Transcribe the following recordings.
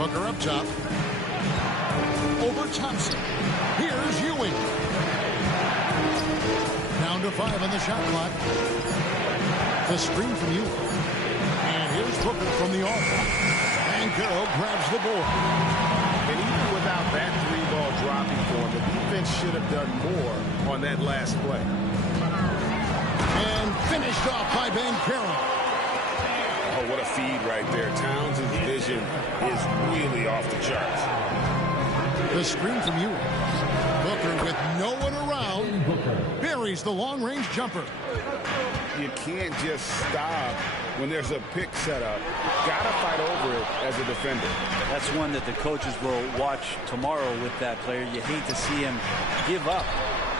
Booker up top. Over Thompson. Here's Ewing. Down to 5 on the shot clock. The screen from Ewing. And here's Booker from the arc. And Carroll grabs the board. And even without that three-ball dropping for him, the defense should have done more on that last play. And finished off by Carroll. Oh, what a feed right there. Towns' vision is really off the charts. The screen from Ewing. Booker with no one around. Buries the long-range jumper. You can't just stop when there's a pick set up. Gotta fight over it as a defender. That's one that the coaches will watch tomorrow with that player. You hate to see him give up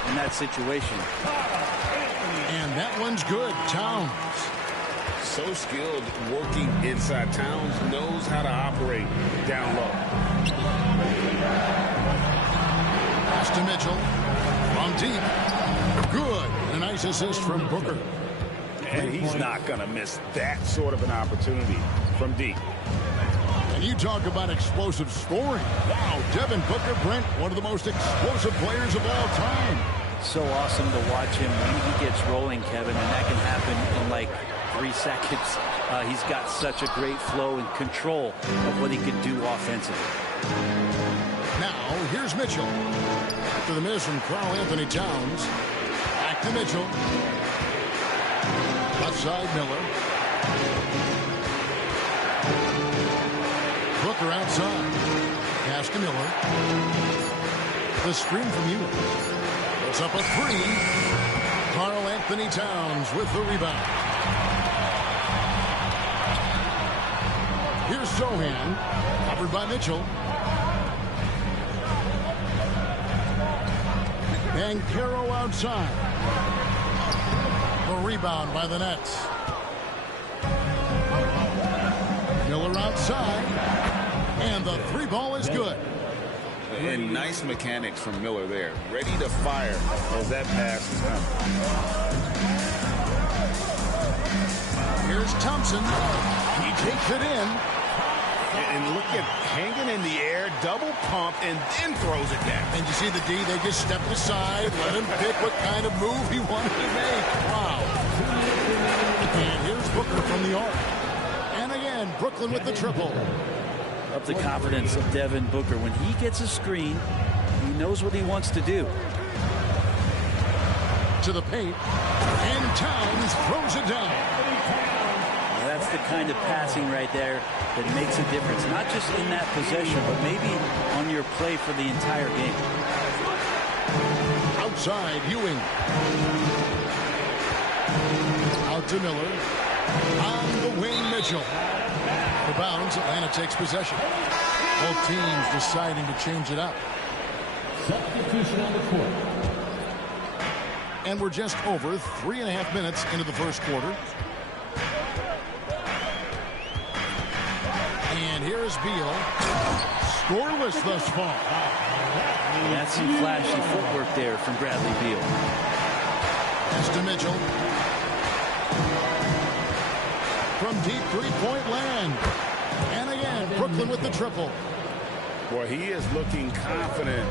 in that situation. And that one's good. Towns. So skilled working inside. Towns knows how to operate down low. Pass to Mitchell. From deep. Good. A nice assist from Booker. And he's not going to miss that sort of an opportunity from deep. And you talk about explosive scoring. Wow, Devin Booker, Brent, one of the most explosive players of all time. So awesome to watch him when he gets rolling, Kevin, and that can happen in like 3 seconds. He's got such a great flow and control of what he could do offensively. Now, here's Mitchell. After the miss from Karl Anthony Towns. Back to Mitchell. Left side, Miller. Booker outside. Pass to Miller. The screen from Ewing. It's up a 3. Karl Anthony Towns with the rebound. Here's Sohan. Covered by Mitchell. And Carroll outside. The rebound by the Nets. Miller outside. And the 3 ball is good. And nice mechanics from Miller there. Ready to fire as that pass is coming. Here's Thompson. He takes it in. And look at hanging in the air, double pump, and then throws it down. And you see the D, they just stepped aside, let him pick what kind of move he wanted to make. Wow. And here's Booker from the arc. And again, Brooklyn with the triple. Up the confidence of Devin Booker. When he gets a screen, he knows what he wants to do. To the paint. And Towns throws it down. That's the kind of passing right there that makes a difference. Not just in that possession, but maybe on your play for the entire game. Outside, Ewing. Out to Miller. On the wing, Mitchell. The bounds, Atlanta takes possession. Both teams deciding to change it up. Substitution on the court. And we're just over 3.5 minutes into the first quarter. And here's Beal. Scoreless thus far. That's some flashy footwork there from Bradley Beal. Pass to Mitchell. From deep three-point land. And again, Brooklyn with the triple. Boy, he is looking confident.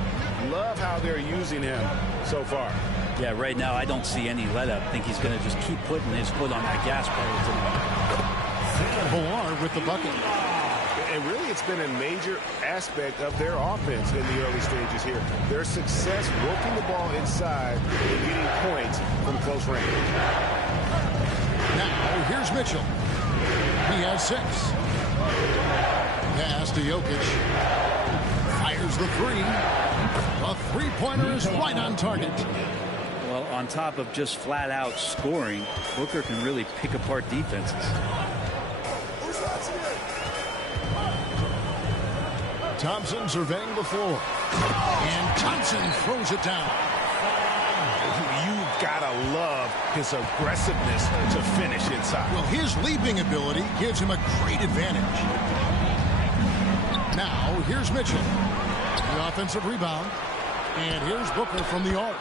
Love how they're using him so far. Yeah, right now I don't see any let-up. I think he's going to just keep putting his foot on that gas pedal tonight. Villar with the bucket. And really, it's been a major aspect of their offense in the early stages here. Their success working the ball inside and getting points from close range. Now, here's Mitchell. He has 6. Pass to Jokic. Fires the 3. A three-pointer is right on target. Well, on top of just flat-out scoring, Booker can really pick apart defenses. Thompson surveying the floor. And Thompson throws it down. You've got to love his aggressiveness to finish inside. Well, his leaping ability gives him a great advantage. Now, here's Mitchell. The offensive rebound. And here's Booker from the arc.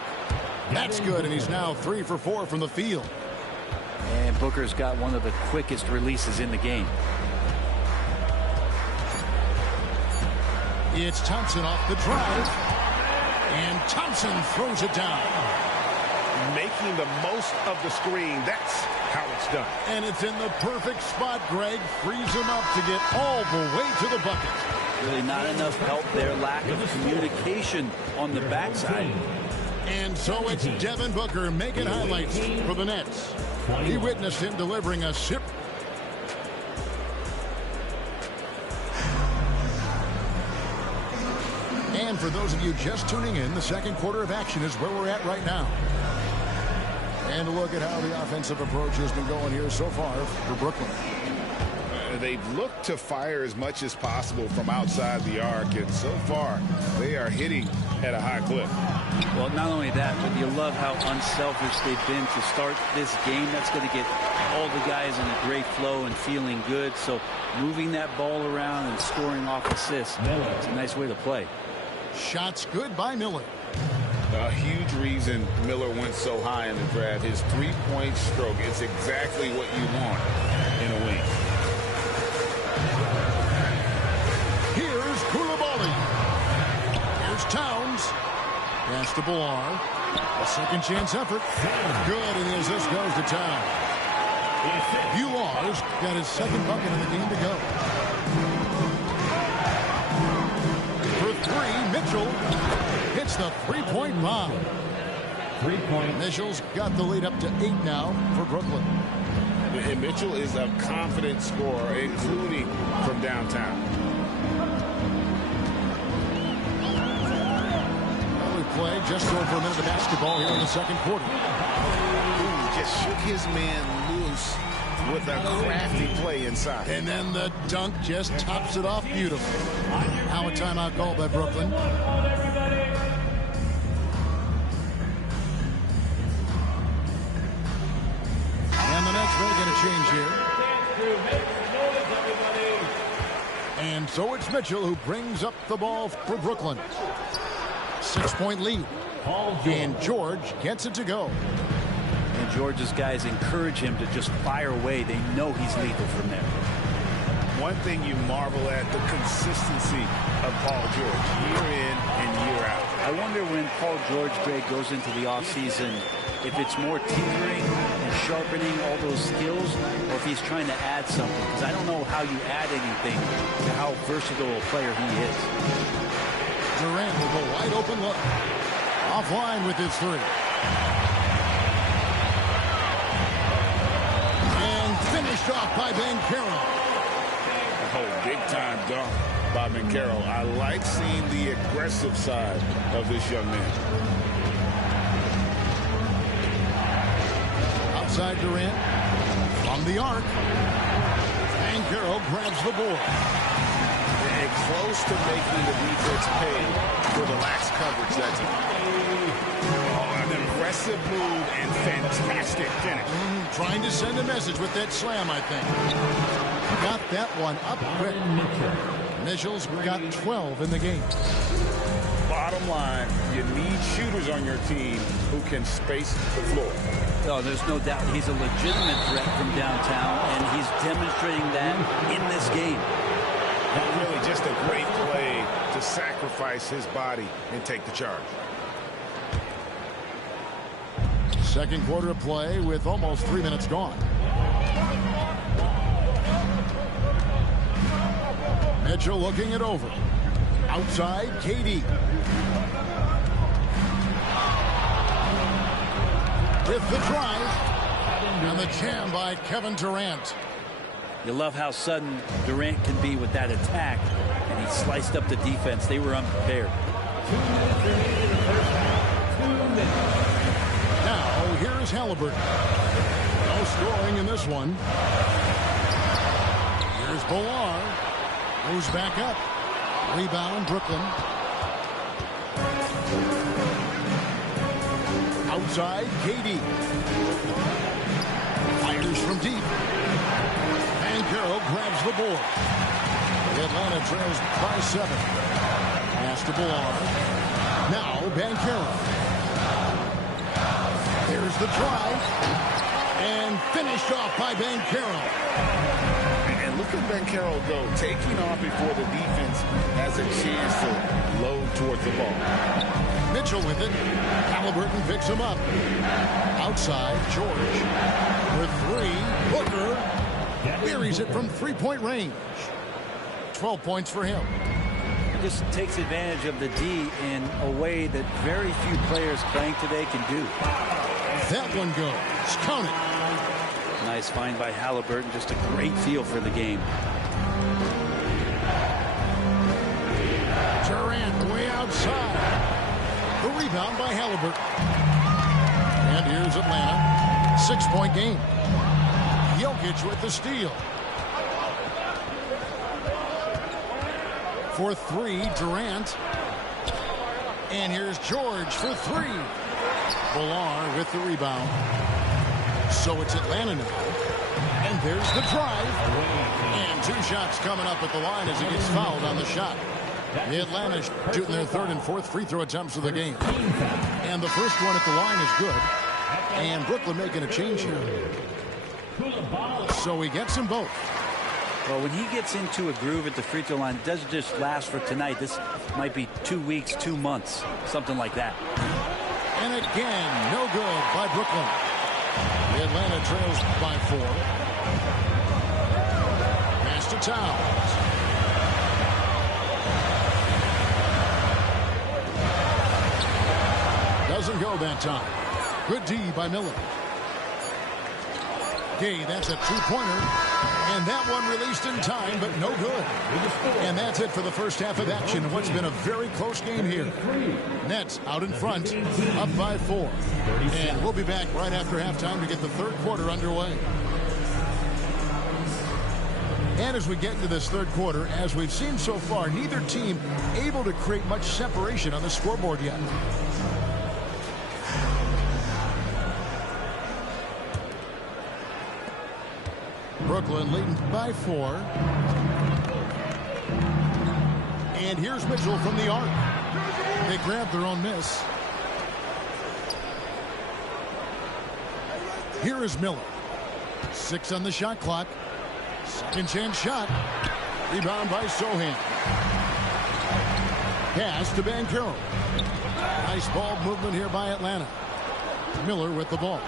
That's good, and he's now 3 for 4 from the field. And Booker's got one of the quickest releases in the game. It's Thompson off the drive. And Thompson throws it down. Making the most of the screen. That's how it's done. And it's in the perfect spot, Greg. Frees him up to get all the way to the bucket. Really not enough help there. Lack of communication on the backside. And so it's Devin Booker making highlights for the Nets. He witnessed him delivering a sip. And for those of you just tuning in, the second quarter of action is where we're at right now. And a look at how the offensive approach has been going here so far for Brooklyn. They've looked to fire as much as possible from outside the arc, and so far they are hitting at a high clip. Well, not only that, but you love how unselfish they've been to start this game. That's going to get all the guys in a great flow and feeling good. So moving that ball around and scoring off assists, it's a nice way to play. Shots good by Miller. A huge reason Miller went so high in the draft. His three-point stroke. It's exactly what you want in a wing. Here's Koulibaly. Here's Towns. Pass to Bilal. A second chance effort. Good, and as this goes to Towns. Bilal's got his second bucket in the game to go. For three, Mitchell hits the three-point bomb. Mitchell's got the lead up to 8 now for Brooklyn. And Mitchell is a confident scorer, including from downtown. Well, we played just over a minute of basketball here in the second quarter. Ooh, just shook his man loose with a crafty play inside. And then the dunk just tops it off beautifully. Now a timeout called by Brooklyn. And the Nets making a change here. And so it's Mitchell who brings up the ball for Brooklyn. 6-point lead. And George gets it to go. And George's guys encourage him to just fire away. They know he's lethal from there. One thing you marvel at, the consistency of Paul George, year in and year out. I wonder when Paul George, Greg, goes into the offseason, if it's more tinkering and sharpening all those skills, or if he's trying to add something. Because I don't know how you add anything to how versatile a player he is. Durant with a wide open look. Offline with his three. Finished off by Banchero. Oh, big-time dunk by Banchero. I like seeing the aggressive side of this young man. Outside Durant. From the arc. Banchero grabs the board. And close to making the defense pay for the lax coverage that time. An aggressive move and fantastic finish. Trying to send a message with that slam, I think. Got that one up quick. Mitchell's got 12 in the game. Bottom line, you need shooters on your team who can space the floor. Oh, there's no doubt he's a legitimate threat from downtown, and he's demonstrating that in this game. Really just a great play to sacrifice his body and take the charge. Second quarter of play with almost 3 minutes gone. Mitchell looking it over. Outside, KD. With the drive. And the jam by Kevin Durant. You love how sudden Durant can be with that attack. And he sliced up the defense. They were unprepared. Now, here is Halliburton. No scoring in this one. Here's Bilal. Moves back up. Rebound, Brooklyn. Outside, KD. Fires from deep. Banchero grabs the board. Atlanta trails by 7. Pass to Bilal. Now, Banchero. Here's the drive. And finished off by Banchero. And look at Banchero go, taking off before the defense has a chance to load towards the ball. Mitchell with it. Halliburton picks him up. Outside, George. For three, Booker buries it from three-point range. 12 points for him. He just takes advantage of the D in a way that very few players playing today can do. That one goes. Count it. Nice find by Halliburton. Just a great feel for the game. Durant way outside. The rebound by Halliburton. And here's Atlanta. 6-point game. Jokic with the steal. For three, Durant. And here's George for three. Villar with the rebound. So it's Atlanta now. And there's the drive. And two shots coming up at the line as he gets fouled on the shot. The Atlanta shooting their third and fourth free throw attempts of the game. And the first one at the line is good. And Brooklyn making a change here. So he gets them both. Well, when he gets into a groove at the free throw line, it doesn't just last for tonight. This might be 2 weeks, 2 months, something like that. And again, no good by Brooklyn. The Atlanta trails by 4. Pass to Towns. Doesn't go that time. Good D by Miller. Gay, that's a two-pointer. And that one released in time, but no good. And that's it for the first half of action in what's been a very close game here. Nets out in front, up by 4. And we'll be back right after halftime to get the third quarter underway. And as we get into this third quarter, as we've seen so far, neither team able to create much separation on the scoreboard yet. Brooklyn leading by 4. And here's Mitchell from the arc. They grab their own miss. Here is Miller. 6 on the shot clock. Second chance shot. Rebound by Sohan. Pass to Banchero. Nice ball movement here by Atlanta. Miller with the ball.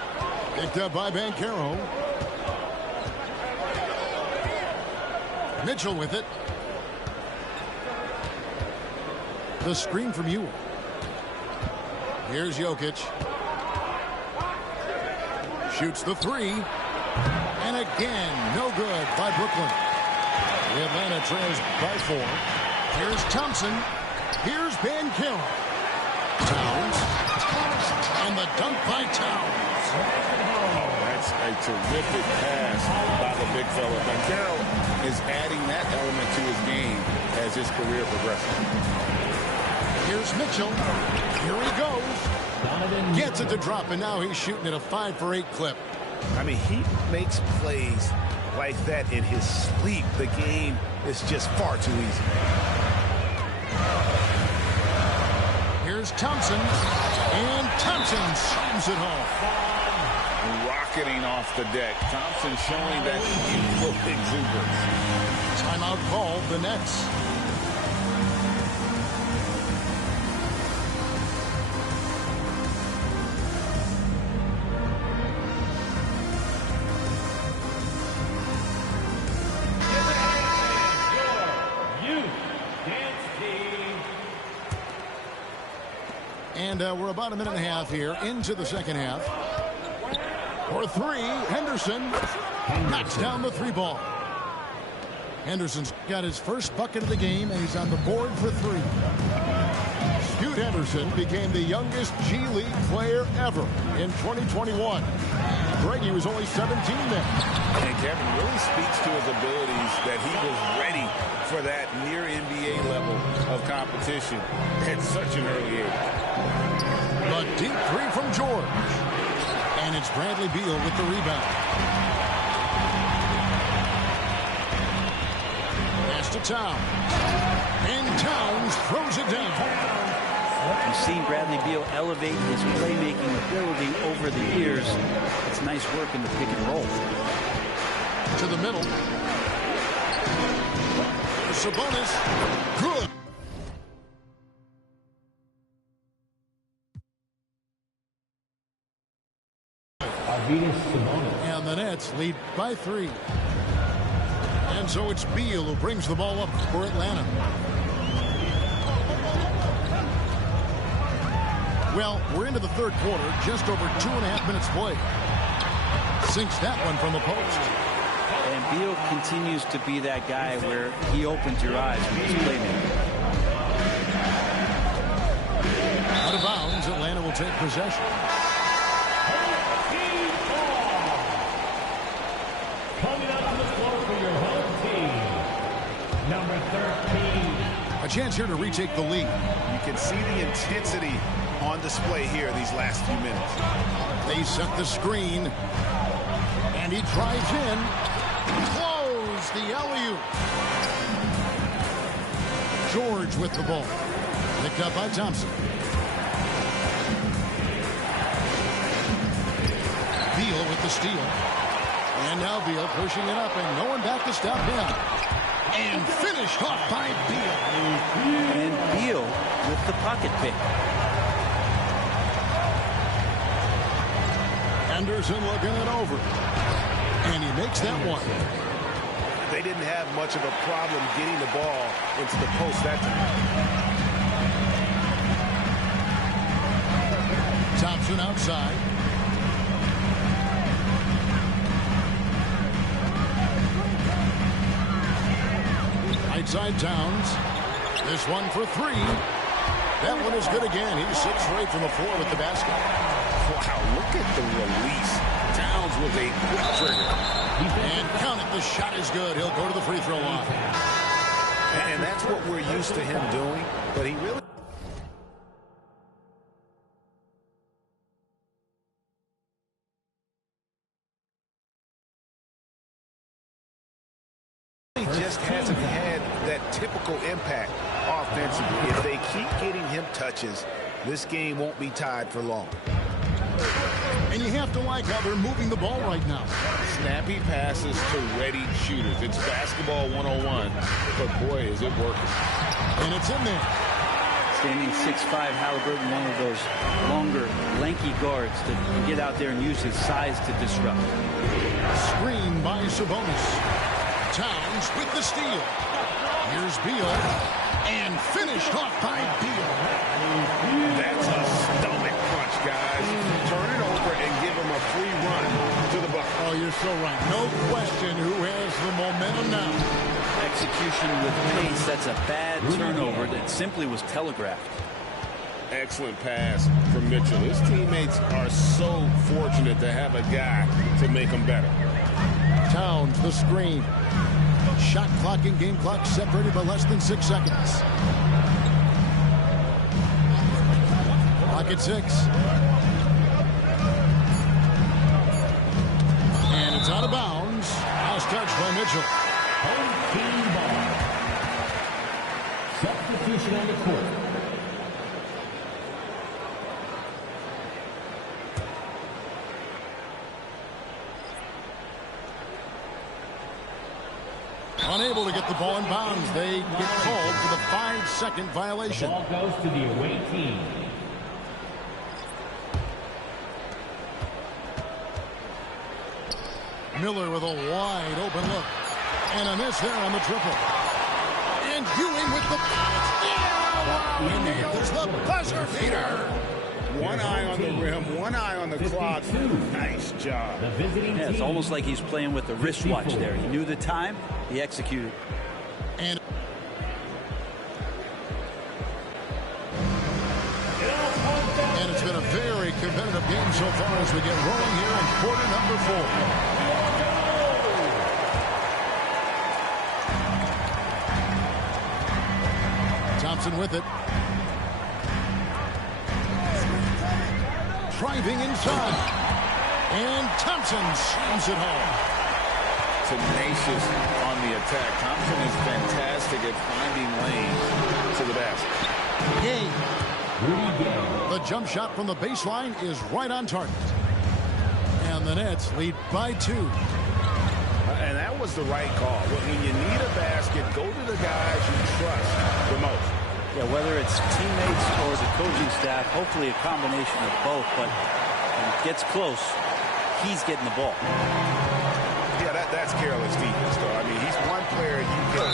Picked up by Banchero. Mitchell with it. The screen from Ewell. Here's Jokic. Shoots the 3. And again, no good by Brooklyn. The Atlanta trails by 4. Here's Thompson. Here's Banchero. Towns. And the dunk by Towns. That's a terrific pass by the big fella. Banchero is adding that element to his game as his career progresses. Here's Mitchell. Here he goes. Gets it to drop, and now he's shooting at a 5 for 8 clip. I mean, he makes plays like that in his sleep. The game is just far too easy. Here's Thompson. And Thompson slams it home. Rocketing off the deck. Thompson showing that youthful exuberance. Timeout called the Nets. And we're about a minute and a half here into the second half. For 3, Henderson knocks down the 3 ball. Henderson's got his first bucket of the game, and he's on the board for 3. Scoot Henderson became the youngest G League player ever in 2021. Greggy was only 17 then. And Kevin really speaks to his abilities that he was ready for that near NBA level of competition at such an early age. A deep 3 from George. And it's Bradley Beal with the rebound. Pass to Towns. And Towns throws it down. You've seen Bradley Beal elevate his playmaking ability over the years. It's nice work in the pick and roll. To the middle. Sabonis. Good. And the Nets lead by 3. And so it's Beal who brings the ball up for Atlanta. Well, we're into the third quarter, just over 2.5 minutes played. Sinks that one from the post. And Beal continues to be that guy where he opens your eyes when he's playmaking. Out of bounds, Atlanta will take possession. Coming out to the floor for your home team, number 13. A chance here to retake the lead. You can see the intensity on display here these last few minutes. They set the screen. And he drives in. Close the alley-oop. George with the ball. Picked up by Thompson. Beal with the steal. And now Beal pushing it up, and no one back to stop him. And finished off by Beal. And Beal with the pocket pick. Anderson looking it over. And he makes that one. They didn't have much of a problem getting the ball into the post that time. Thompson outside. Right side Towns. This one for 3. That one is good again. He's 6 straight from the floor with the basket. Wow, look at the release. Towns with a quick trigger. And count it, the shot is good. He'll go to the free throw line. And that's what we're used to him doing, but he really... He just hasn't had that typical impact offensively. If they keep getting him touches, this game won't be tied for long. And you have to like how they're moving the ball right now. Snappy passes to ready shooters. It's basketball 101, but boy, is it working. And it's in there. Standing 6'5", Halliburton, one of those longer, lanky guards that can get out there and use his size to disrupt. Screen by Sabonis. Towns with the steal. Here's Beal. And finished off by Beal. That's a stomach punch, guys. Turn it over and give him a free run to the bucket. Oh, you're so right. No question who has the momentum now. Execution with pace. That's a bad turnover that simply was telegraphed. Excellent pass from Mitchell. His teammates are so fortunate to have a guy to make them better. Towns, the screen. Shot clock and game clock separated by less than 6 seconds. Clock at 6. And it's out of bounds. House touch by Mitchell. Home team ball. Substitution on the court. Unable to get the ball in bounds. They get called for the 5-second violation. The ball goes to the away team. Miller with a wide open look. And a miss there on the triple. And Ewing with the... Yeah! There's the buzzer beater. One eye on the rim, one eye on the clock. Nice job. The visiting Yeah, it's team. almost like he's playing with the wristwatch there. He knew the time. He executed. And it's been a very competitive game so far as we get rolling here in quarter number 4. Thompson with it. Driving inside. And Thompson slams it home. Tenacious on the attack. Thompson is fantastic at finding lanes to the basket. Game. The jump shot from the baseline is right on target. And the Nets lead by 2. And that was the right call. When you need a basket, go to the guys you trust the most. Yeah, whether it's teammates or the coaching staff, hopefully a combination of both. But when it gets close, he's getting the ball. Yeah, that's careless defense, though. I mean, he's one player you can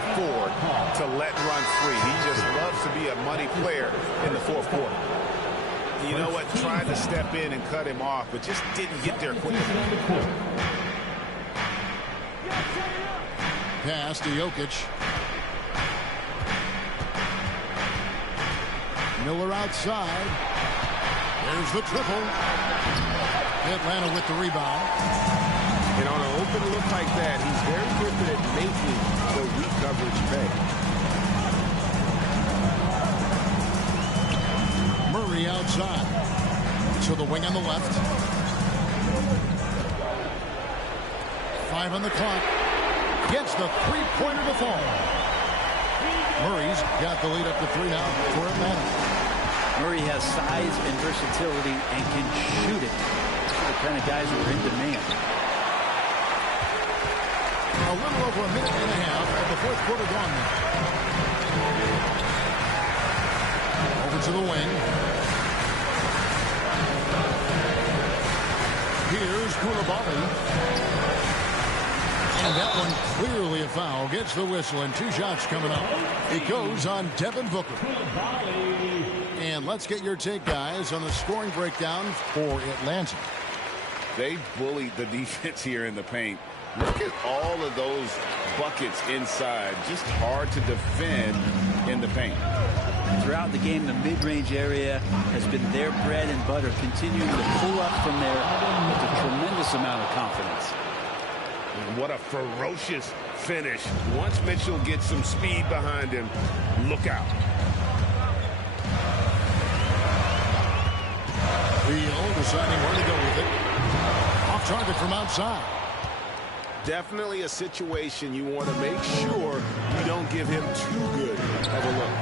afford to let run free. He just loves to be a money player in the fourth quarter. You know what? Tried to step in and cut him off, but just didn't get there quick enough. Pass to Jokic. Miller outside. There's the triple. Atlanta with the rebound. And on an open look like that, he's very gifted at making the weak coverage pay. Murray outside. To the wing on the left. 5 on the clock. Gets the three-pointer to fall. Murray's got the lead up to 3 now for Atlanta. Murray has size and versatility and can shoot it. Those are the kind of guys who are in demand. A little over a minute and a half of the fourth quarter gone now. Over to the wing. Here's Koulibaly. And that one clearly a foul. Gets the whistle and 2 shots coming up. It goes on Devin Booker. And let's get your take, guys, on the scoring breakdown for Atlanta. They bullied the defense here in the paint. Look at all of those buckets inside. Just hard to defend in the paint. Throughout the game, the mid-range area has been their bread and butter, continuing to pull up from there with a tremendous amount of confidence. And what a ferocious finish. Once Mitchell gets some speed behind him, look out. Beal deciding where to go with it. Off target from outside. Definitely a situation you want to make sure you don't give him too good of a look.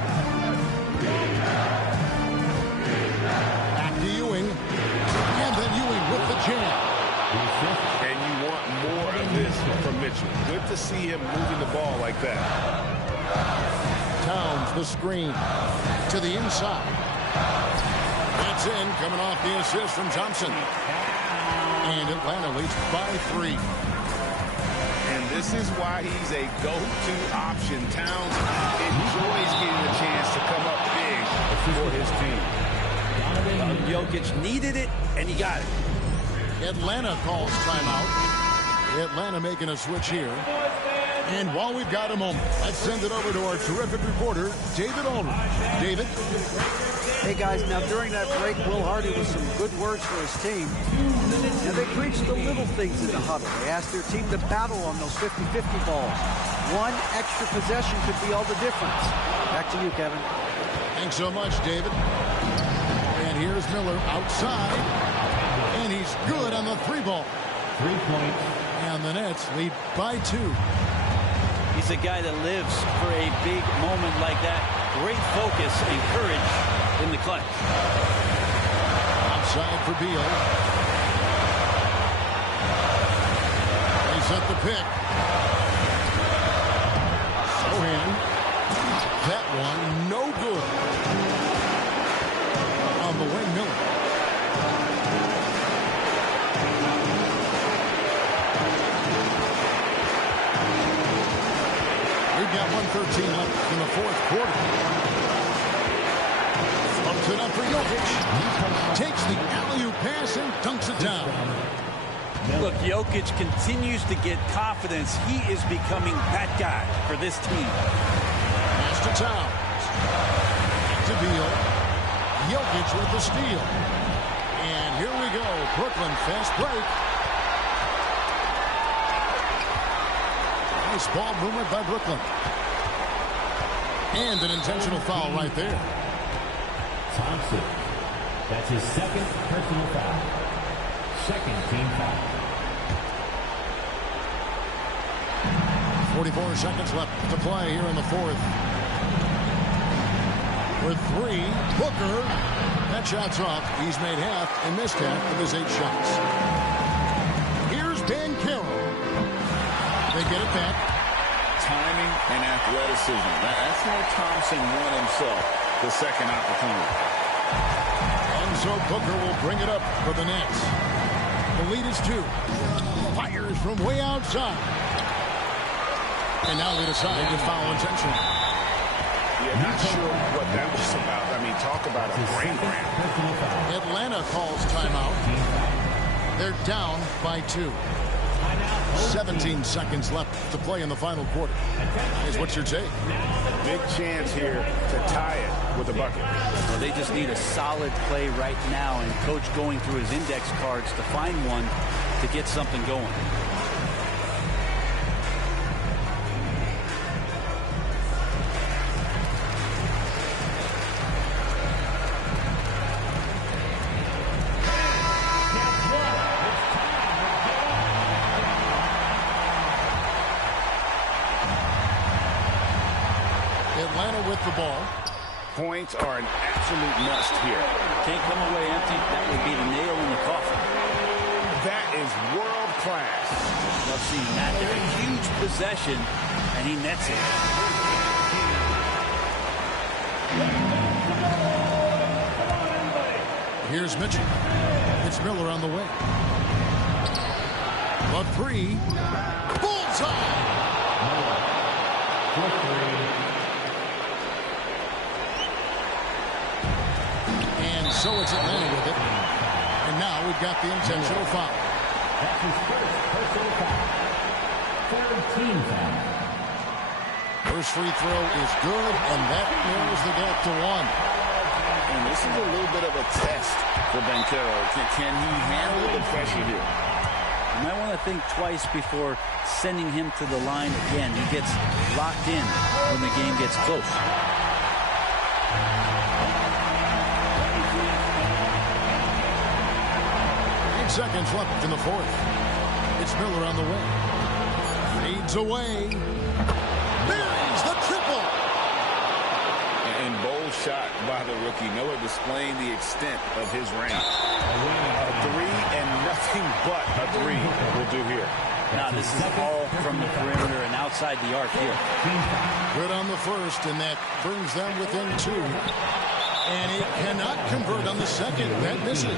Back to Ewing. And then Ewing with the jam. And you want more of this from Mitchell. Good to see him moving the ball like that. Towns the screen to the inside. That's in, coming off the assist from Thompson. And Atlanta leads by 3. And this is why he's a go-to option. Towns enjoys getting a chance to come up big for his team. Jokic needed it, and he got it. Atlanta calls timeout. Atlanta making a switch here. And while we've got a moment, let's send it over to our terrific reporter, David Aldridge. David? Hey, guys, now during that break, Will Hardy with some good words for his team. Now, they preached the little things in the huddle. They asked their team to battle on those 50-50 balls. One extra possession could be all the difference. Back to you, Kevin. Thanks so much, David. And here's Miller outside. And he's good on the 3-ball. 3 points. And the Nets lead by 2. He's a guy that lives for a big moment like that. Great focus and courage in the clutch. Outside for Beal. They set the pick. Sohan. That one no good. On the wing, Miller. We've got 1:13 left in the fourth quarter. Floats it up for Jokic. Takes the alley-oop pass and dunks it down. Look, Jokic continues to get confidence. He is becoming that guy for this team. Pass to Towns. Back to Beal. Jokic with the steal. And here we go. Brooklyn fast break. Nice ball movement by Brooklyn. And an intentional foul right there. Thompson. That's his second personal foul. Second team foul. 44 seconds left to play here in the fourth. With 3, Booker. That shot's off. He's made half and missed half of his 8 shots. Here's Ben Carroll. They get it back. Timing and athleticism. That's where Thompson won himself the second opportunity. And so Booker will bring it up for the Nets. The lead is 2. Fires from way outside. And now they decide to foul intentional. Yeah, not sure what that was about. I mean, talk about a brain cramp. Atlanta calls timeout. They're down by 2. 17 seconds left to play in the final quarter. What's your take? Big chance here to tie it with a bucket. Well, they just need a solid play right now, and Coach going through his index cards to find one to get something going. Atlanta with the ball. Points are an absolute must here. Can't come away empty. That would be the nail in the coffin. That is world class. Love seeing that. They're a huge possession, and he nets it. Here's Mitchell. It's Miller on the way. A 3. Bullseye! And so it's Atlanta with it. And now we've got the intentional foul. That's his first personal foul. Third team foul. First free throw is good, and that narrows the gap to 1. And this is a little bit of a test for Banchero. Can he handle the pressure here? You might want to think twice before sending him to the line again. He gets locked in when the game gets close. 8 seconds left in the fourth. It's Miller on the way. Fades away. Buries the triple. And bold shot by the rookie. Miller displaying the extent of his range. A 3 and nothing but a 3 will do here. Now this is all from the perimeter and outside the arc here. Good on the first, and that brings them within 2. And it cannot convert on the second. That misses.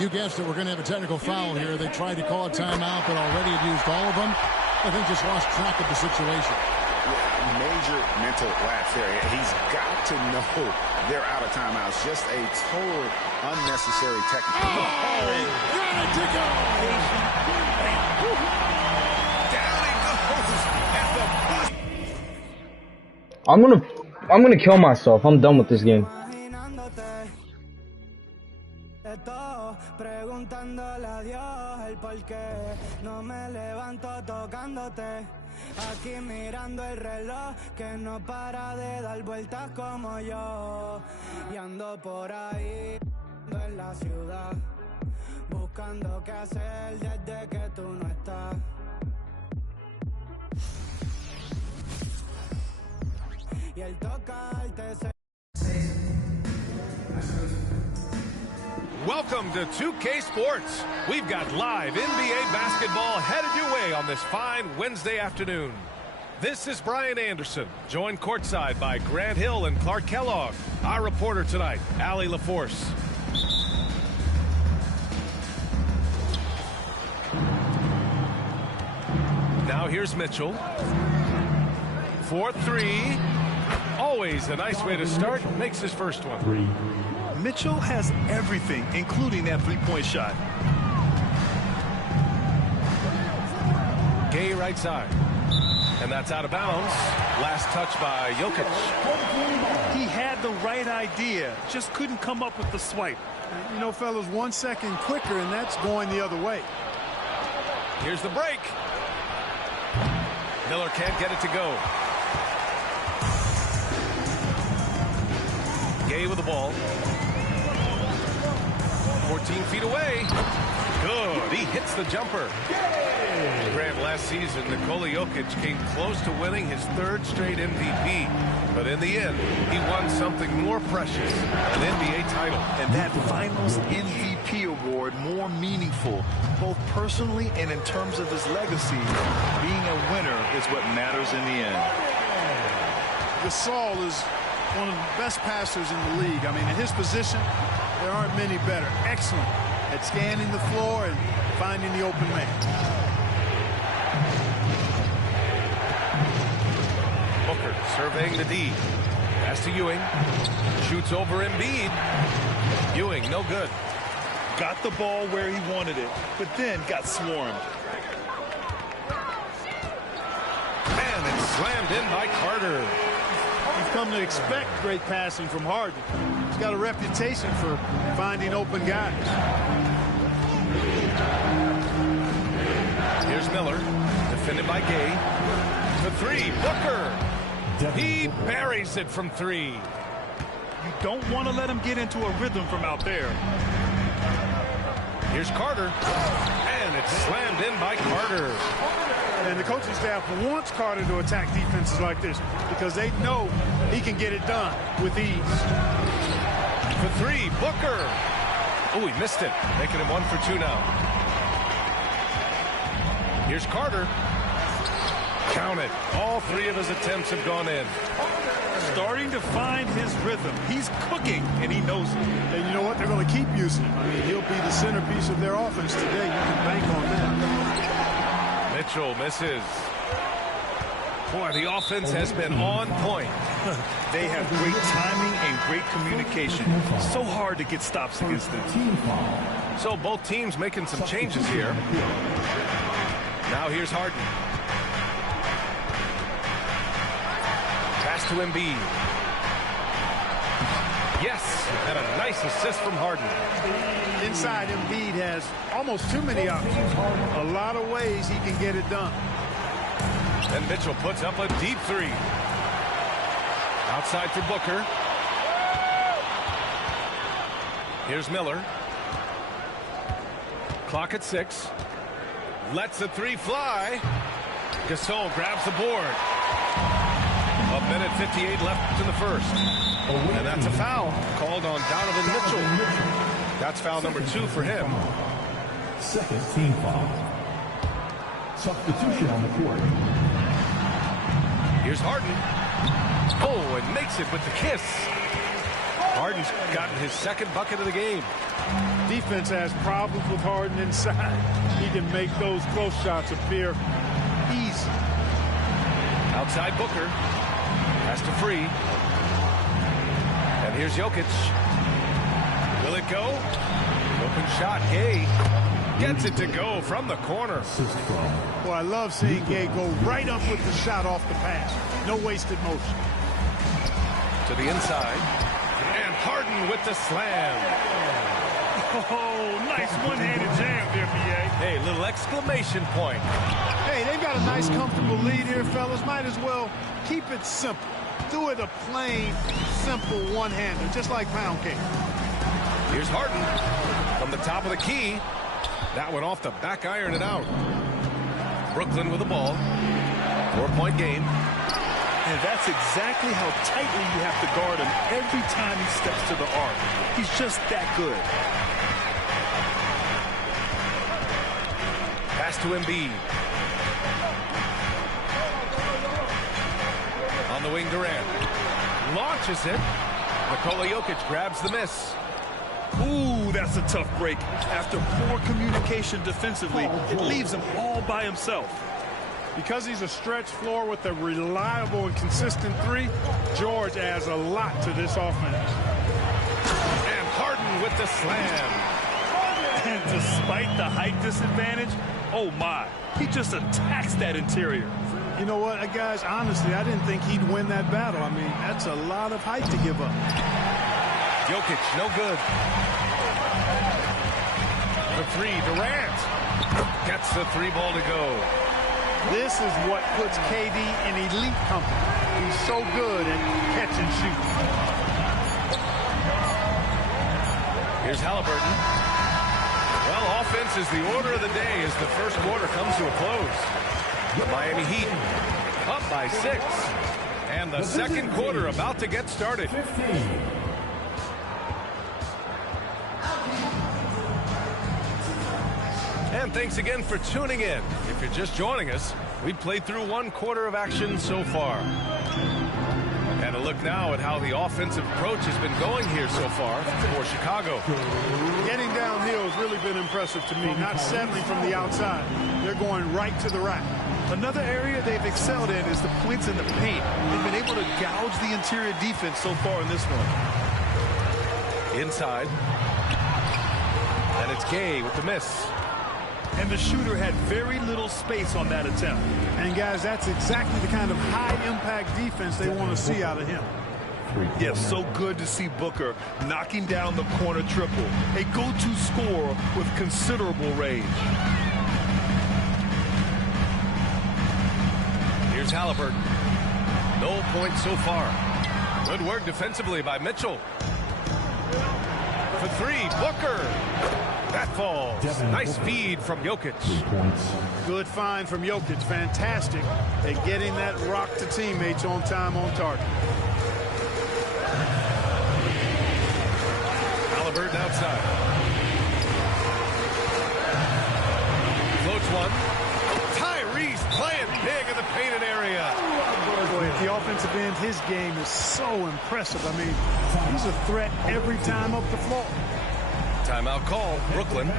You guessed it, we're going to have a technical foul here. They tried to call a timeout, but already had used all of them. I think just lost track of the situation. Major mental lapse there. He's got to know they're out of timeouts. Just a total unnecessary technical. Got it to go. Down he goes at the buzzer. I'm gonna kill myself. I'm done with this game. Preguntándole a Dios el por qué no me levanto tocándote. Aquí mirando el reloj que no para de dar vueltas como yo. Y ando por ahí en la ciudad buscando qué hacer desde que tú no estás. Y el tocarte se... Welcome to 2K Sports. We've got live NBA basketball headed your way on this fine Wednesday afternoon. This is Brian Anderson, joined courtside by Grant Hill and Clark Kellogg. Our reporter tonight, Allie LaForce. Now here's Mitchell. 4-3. Always a nice way to start. Makes his first one. Mitchell has everything, including that three-point shot. Gay right side. And that's out of bounds. Last touch by Jokic. He had the right idea, just couldn't come up with the swipe. You know, fellas, 1 second quicker, and that's going the other way. Here's the break. Miller can't get it to go. Gay with the ball. 14 feet away. Good. He hits the jumper. Grant, last season, Nikola Jokic came close to winning his third straight MVP. But in the end, he won something more precious, an NBA title. And that finals MVP award more meaningful, both personally and in terms of his legacy. Being a winner is what matters in the end. Gasol is one of the best passers in the league. I mean, in his position, there aren't many better. Excellent at scanning the floor and finding the open man. Booker surveying the D. Pass to Ewing. Shoots over Embiid. Ewing, no good. Got the ball where he wanted it, but then got swarmed. And it's slammed in by Carter. You've come to expect great passing from Harden. He's got a reputation for finding open guys. Here's Miller, defended by Gay. The three, Booker. He buries it from three. You don't want to let him get into a rhythm from out there. Here's Carter, and it's slammed in by Carter. And the coaching staff wants Carter to attack defenses like this because they know he can get it done with ease. For three, Booker. Oh, he missed it, making him 1 for 2 now. Here's Carter. Count it. All three of his attempts have gone in. Starting to find his rhythm. He's cooking, and he knows it. And you know what? They're going to keep using him. I mean, he'll be the centerpiece of their offense today. You can bank on that. Mitchell misses. Boy, the offense has been on point. They have great timing and great communication. So hard to get stops against them. So both teams making some changes here. Now here's Harden. Pass to Embiid. Yes, and a nice assist from Harden. Inside, Embiid has almost too many options. A lot of ways he can get it done. And Mitchell puts up a deep three. Outside for Booker. Here's Miller. Clock at 6. Lets the three fly. Gasol grabs the board. 1:58 left in the first. And that's a foul called on Donovan Mitchell. That's foul number 2 for him. Second team foul. Substitution on the court. Here's Harden. Oh, and makes it with the kiss. Harden's gotten his second bucket of the game. Defense has problems with Harden inside. He can make those close shots appear easy. Outside Booker. Has to free. And here's Jokic. Will it go? Open shot. Gay gets it to go from the corner. Well, I love seeing Gay go right up with the shot off the pass. No wasted motion. To the inside. And Harden with the slam. Oh, nice one-handed jam there, B.A. Hey, little exclamation point. Hey, they've got a nice, comfortable lead here, fellas. Might as well keep it simple. Do it a plain, simple one-hander, just like pound cake. Here's Harden from the top of the key. That one off the back iron and out. Brooklyn with the ball. 4-point game. And that's exactly how tightly you have to guard him every time he steps to the arc. He's just that good. Pass to Embiid. On the wing, Durant. Launches it. Nikola Jokic grabs the miss. Ooh, that's a tough break. After poor communication defensively, it leaves him all by himself. Because he's a stretch floor with a reliable and consistent three, George adds a lot to this offense. And Harden with the slam. And despite the height disadvantage, oh my, he just attacks that interior. You know what, guys, honestly, I didn't think he'd win that battle. I mean, that's a lot of height to give up. Jokic, no good. The three, Durant. Gets the three ball to go. This is what puts KD in elite company. He's so good at catch and shoot. Here's Halliburton. Well, offense is the order of the day as the first quarter comes to a close. The Miami Heat up by 6. And the second quarter about to get started. And thanks again for tuning in. If you're just joining us, we've played through one quarter of action so far. And a little look now at how the offensive approach has been going here so far for Chicago. Getting downhill has really been impressive to me, not settling from the outside. They're going right to the rack. Another area they've excelled in is the points in the paint. They've been able to gouge the interior defense so far in this one. Inside. And it's Gay with the miss. And the shooter had very little space on that attempt. And guys, that's exactly the kind of high-impact defense they want to see out of him. Yes, so good to see Booker knocking down the corner triple. A go-to scorer with considerable range. Here's Halliburton. No points so far. Good work defensively by Mitchell. For three, Booker. That falls. Nice feed from Jokic. Good find from Jokic. Fantastic at getting that rock to teammates on time, on target. Halliburton outside. Floats one. Tyrese playing big in the painted area. Boy, at the offensive end, his game is so impressive. I mean, he's a threat every time up the floor. Timeout call, Brooklyn. Get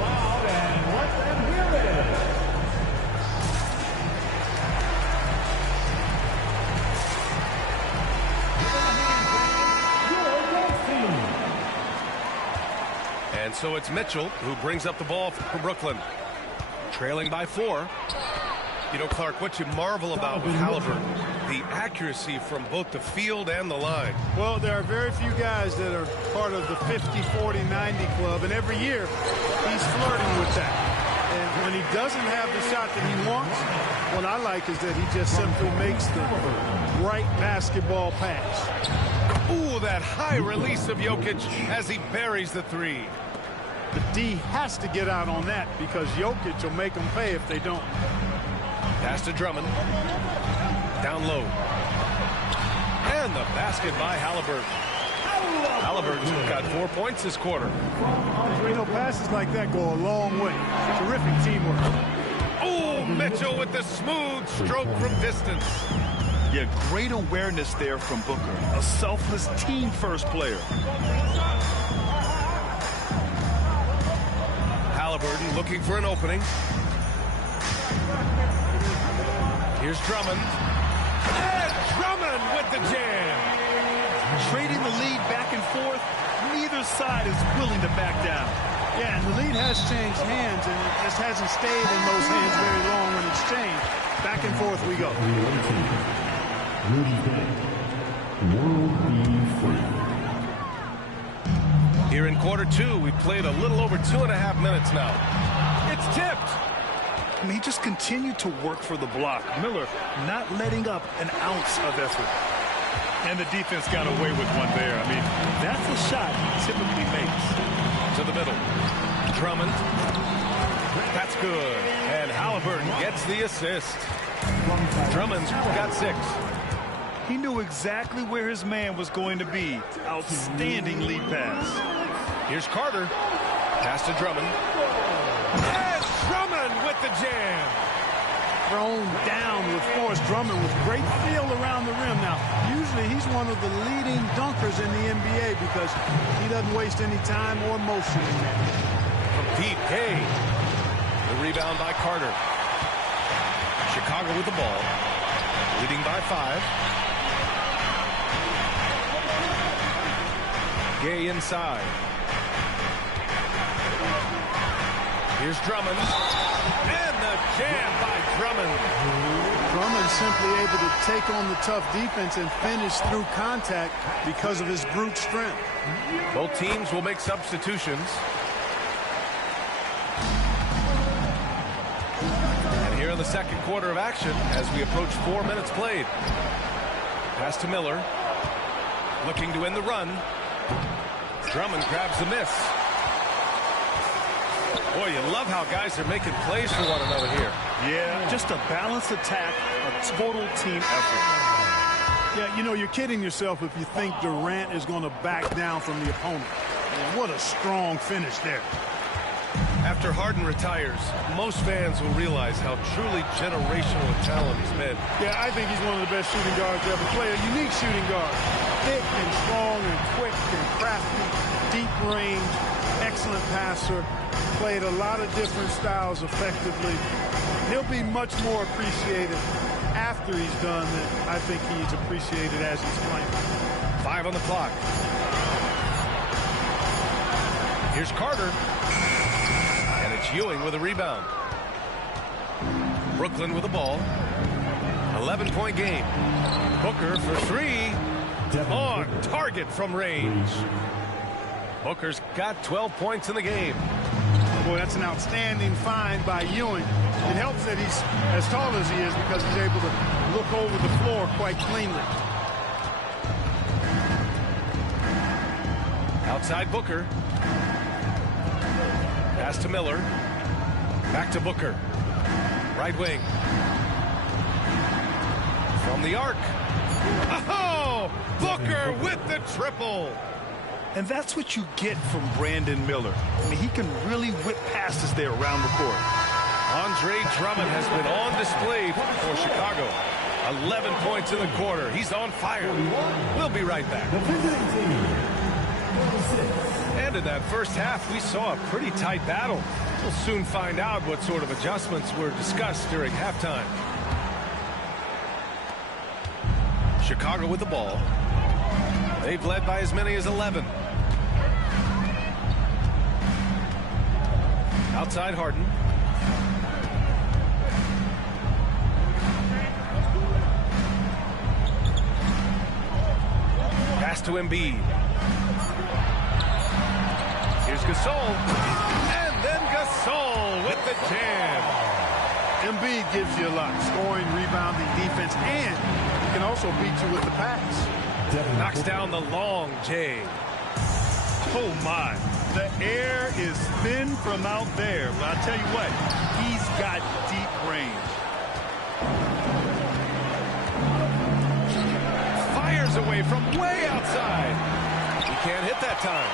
loud and let them hear it. And so it's Mitchell who brings up the ball for Brooklyn. Trailing by 4. You know, Clark, what you marvel about with Halliburton, the accuracy from both the field and the line. Well, there are very few guys that are part of the 50, 40, 90 club, and every year he's flirting with that. And when he doesn't have the shot that he wants, what I like is that he just simply makes the right basketball pass. Ooh, that high release of Jokic as he buries the 3. The D has to get out on that because Jokic will make them pay if they don't. Pass to Drummond. Down low. And the basket by Halliburton. Halliburton's got 4 points this quarter. You know, passes like that go a long way. Terrific teamwork. Oh, Mitchell with the smooth stroke from distance. Yeah, great awareness there from Booker. A selfless team-first player. Halliburton looking for an opening. Here's Drummond. And Drummond with the jam. Trading the lead back and forth. Neither side is willing to back down. Yeah, and the lead has changed hands, and it just hasn't stayed in those hands very long when it's changed. Back and forth we go. Here in quarter 2, we've played a little over 2.5 minutes now. It's tipped. I mean, he just continued to work for the block. Miller not letting up an ounce of effort. And the defense got away with one there. I mean, that's a shot he typically makes. To the middle. Drummond. That's good. And Halliburton gets the assist. Drummond's got 6. He knew exactly where his man was going to be. Outstanding lead pass. Here's Carter. Pass to Drummond. And Drummond with the jam. Thrown down with force. Drummond with great feel around the rim. Now, usually he's one of the leading dunkers in the NBA because he doesn't waste any time or motion in that. From deep, Gay. The rebound by Carter. Chicago with the ball. Leading by 5. Gay inside. Here's Drummond. And the jam by Drummond. Drummond simply able to take on the tough defense and finish through contact because of his brute strength. Both teams will make substitutions. And here in the second quarter of action as we approach 4 minutes played. Pass to Miller. Looking to end the run. Drummond grabs the miss. Boy, you love how guys are making plays for one another here. Yeah, just a balanced attack, a total team effort. Yeah, you know, you're kidding yourself if you think Durant is going to back down from the opponent. And what a strong finish there. After Harden retires, most fans will realize how truly generational a talent he's been. Yeah, I think he's one of the best shooting guards to ever play. A unique shooting guard. Thick and strong and quick and crafty. Deep range. Excellent passer. Played a lot of different styles effectively. He'll be much more appreciated after he's done than I think he's appreciated as he's playing. 5 on the clock. Here's Carter. And it's Ewing with a rebound. Brooklyn with the ball. 11-point game. Booker for 3. On target from range. Booker's got 12 points in the game. Boy, that's an outstanding find by Ewing. It helps that he's as tall as he is because he's able to look over the floor quite cleanly. Outside Booker. Pass to Miller. Back to Booker. Right wing. From the arc. Oh! Booker with the triple. And that's what you get from Brandon Miller. I mean, he can really whip passes there around the court. Andre Drummond has been on display for Chicago. 11 points in the quarter. He's on fire. We'll be right back. And in that first half, we saw a pretty tight battle. We'll soon find out what sort of adjustments were discussed during halftime. Chicago with the ball. They've led by as many as 11. Outside Harden. Pass to Embiid. Here's Gasol. And then Gasol with the jam. Embiid gives you a lot. Scoring, rebounding, defense, and he can also beat you with the pass. Knocks down the long J. Oh, my. The air is thin from out there, but I tell you what, he's got deep range. Fires away from way outside. He can't hit that time.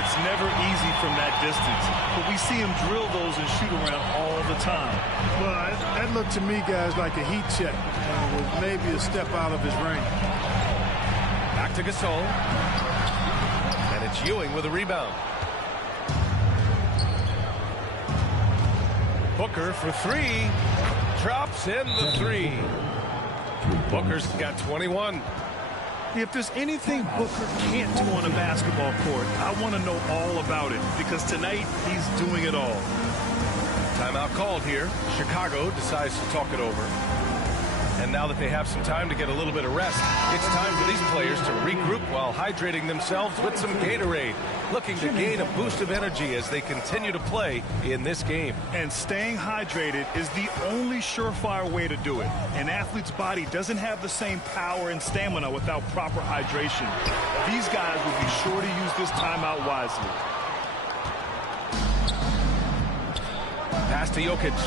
It's never easy from that distance, but we see him drill those and shoot around all the time. Well, that looked to me, guys, like a heat check. With maybe a step out of his range. Back to Gasol. And it's Ewing with a rebound. Booker for 3. Drops in the 3. Booker's got 21. If there's anything Booker can't do on a basketball court, I want to know all about it, because tonight he's doing it all. Timeout called here. Chicago decides to talk it over. And now that they have some time to get a little bit of rest, it's time for these players to regroup while hydrating themselves with some Gatorade, looking to gain a boost of energy as they continue to play in this game. And staying hydrated is the only surefire way to do it. An athlete's body doesn't have the same power and stamina without proper hydration. These guys will be sure to use this timeout wisely. Pass to Jokic.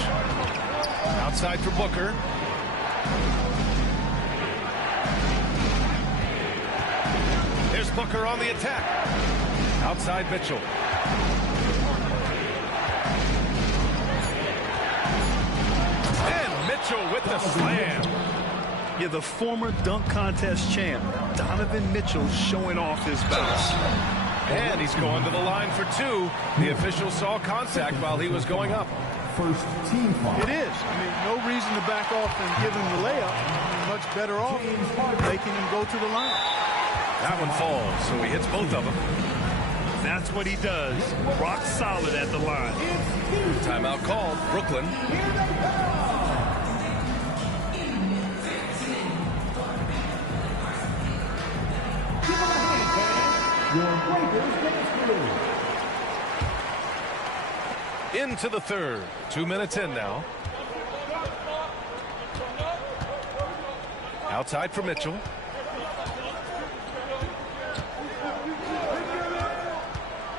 Outside for Booker. There's Booker on the attack. Outside Mitchell. And Mitchell with the slam. Yeah, the former dunk contest champ, Donovan Mitchell, showing off his bounce. And he's going to the line for 2. The official saw contact while he was going up. First team foul. It is. I mean, no reason to back off and give him the layup. Much better off making him go to the line. That one falls, so he hits both of them. That's what he does. Rock solid at the line. Timeout called. Brooklyn. Into the third. 2 minutes in now. Outside for Mitchell.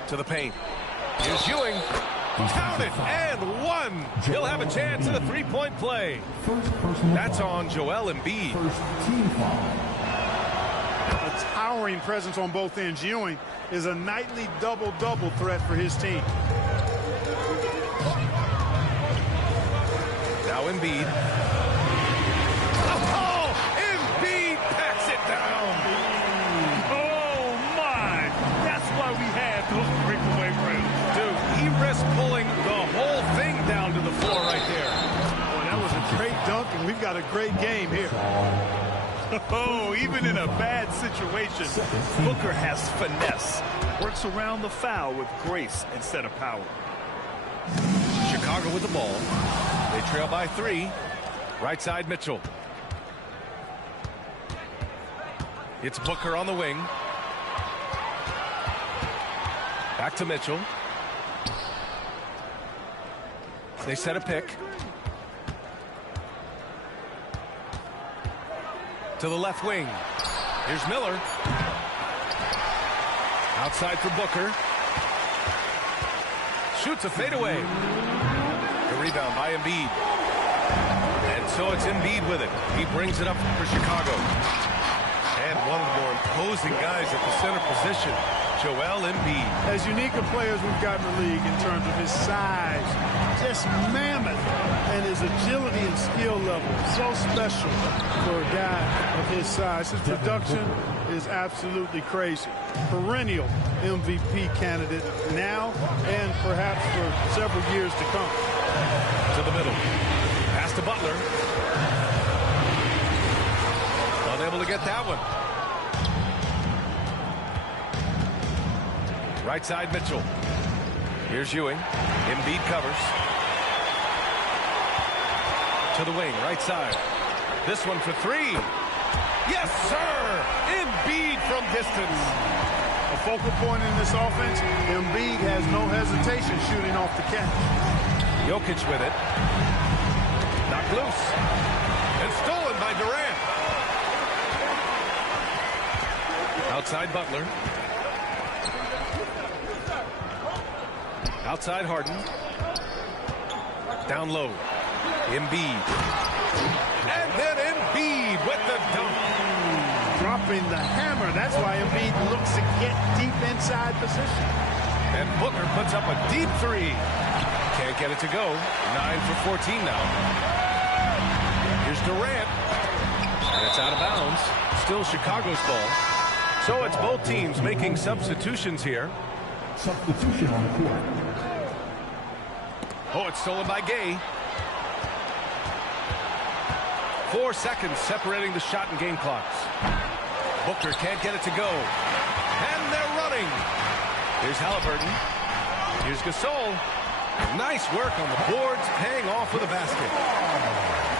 To the paint. Here's Ewing. Counted and 1. He'll have a chance at a 3-point play. That's on Joel Embiid. A towering presence on both ends. Ewing is a nightly double-double threat for his team. Now Embiid. Oh, Embiid packs it down. Oh, my. That's why we had those breakaway rounds. Dude, he risked pulling the whole thing down to the floor right there. Boy, that was a great dunk, and we've got a great game here. Oh, even in a bad situation, Booker has finesse. Works around the foul with grace instead of power. Chicago with the ball. They trail by 3. Right side, Mitchell. It's Booker on the wing. Back to Mitchell. They set a pick. To the left wing. Here's Miller. Outside for Booker. Shoots a fadeaway. The rebound by Embiid. And so it's Embiid with it. He brings it up for Chicago. And one of the more imposing guys at the center position, Joel Embiid. As unique a player as we've got in the league in terms of his size, just mammoth, and his agility and skill level, so special for a guy of his size. His production is absolutely crazy. Perennial MVP candidate now and perhaps for several years to come. To the middle. Pass to Butler. Unable to get that one. Right side, Mitchell. Here's Ewing. Embiid covers. To the wing, right side. This one for 3. Yes, sir! Embiid from distance. A focal point in this offense, Embiid has no hesitation shooting off the catch. Jokic with it. Knocked loose. And stolen by Durant. Outside Butler. Outside Harden. Down low. Embiid. And then Embiid with the dunk. Dropping the hammer. That's why Embiid looks to get deep inside position. And Booker puts up a deep 3. Can't get it to go. 9 for 14 now. Here's Durant. And it's out of bounds. Still Chicago's ball. So it's both teams making substitutions here. Substitution on the court. Oh, it's stolen by Gay. 4 seconds separating the shot and game clocks. Booker can't get it to go. And they're running. Here's Halliburton. Here's Gasol. Nice work on the boards, paying off with a basket.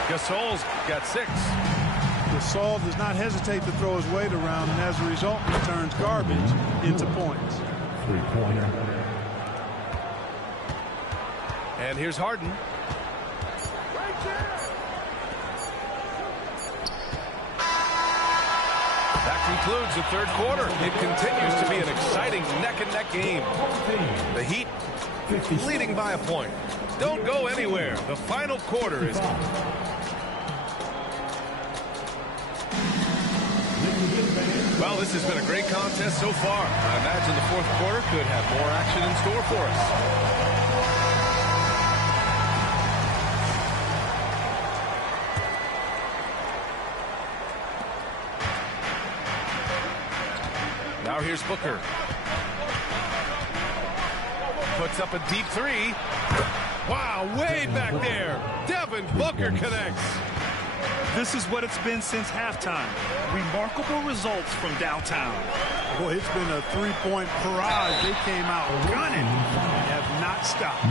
Gasol's got 6. Gasol does not hesitate to throw his weight around, and as a result, he turns garbage into points. Three-pointer. And here's Harden. That concludes the third quarter. It continues to be an exciting neck-and-neck game. The Heat leading by a point. Don't go anywhere. The final quarter is... Well, this has been a great contest so far. I imagine the fourth quarter could have more action in store for us. Now here's Booker. Puts up a deep 3. Wow, way back there. Devin Booker connects. This is what it's been since halftime. Remarkable results from downtown. Boy, it's been a three-point barrage. They came out gunning and have not stopped.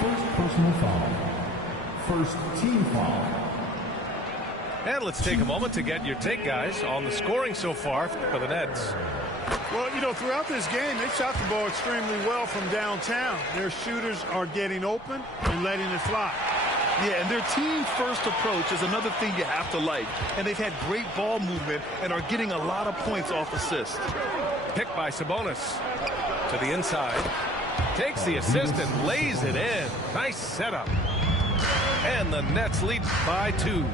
First personal foul. First team foul. And let's take a moment to get your take, guys, on the scoring so far for the Nets. Well, you know, throughout this game, they shot the ball extremely well from downtown. Their shooters are getting open and letting it fly. Yeah, and their team-first approach is another thing you have to like. And they've had great ball movement and are getting a lot of points off assists. Pick by Sabonis to the inside. Takes the assist and lays it in. Nice setup. And the Nets lead by 2.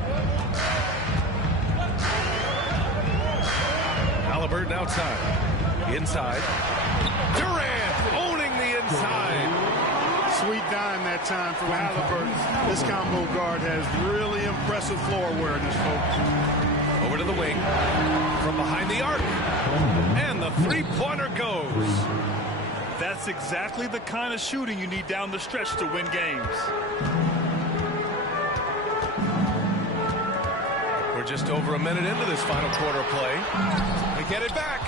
Halliburton outside. Inside. Durant owning the inside. Sweet dime that time from Halliburton. This combo guard has really impressive floor awareness, folks. Over to the wing. From behind the arc. And the three-pointer goes. That's exactly the kind of shooting you need down the stretch to win games. We're just over a minute into this final quarter of play. They get it back.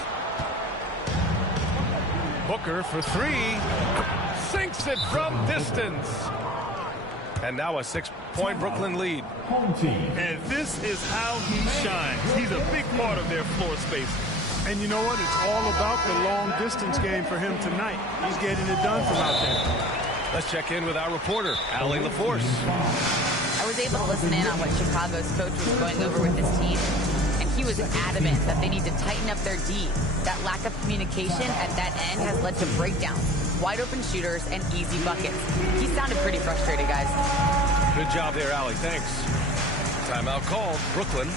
Booker for three. Sinks it from distance. And now a 6-point Brooklyn lead. And this is how he shines. He's a big part of their floor space. And you know what? It's all about the long-distance game for him tonight. He's getting it done from out there. Let's check in with our reporter, Allie LaForce. I was able to listen in on what Chicago's coach was going over with his team, and he was adamant that they need to tighten up their D. That lack of communication at that end has led to breakdowns, wide open shooters, and easy buckets. He sounded pretty frustrated, guys. Good job there, Allie. Thanks. Timeout called. Brooklyn.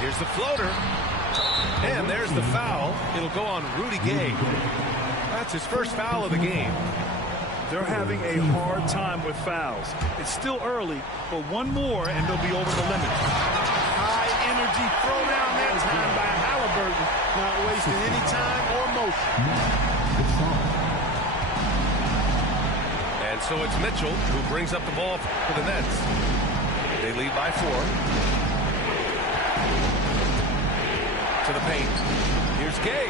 Here's the floater. And there's the foul. It'll go on Rudy Gay. That's his first foul of the game. They're having a hard time with fouls. It's still early, but one more and they'll be over the limit. High energy throwdown that time by Halliburton. Not wasting any time or motion. And so it's Mitchell who brings up the ball for the Nets. They lead by 4. To the paint. Here's Gay.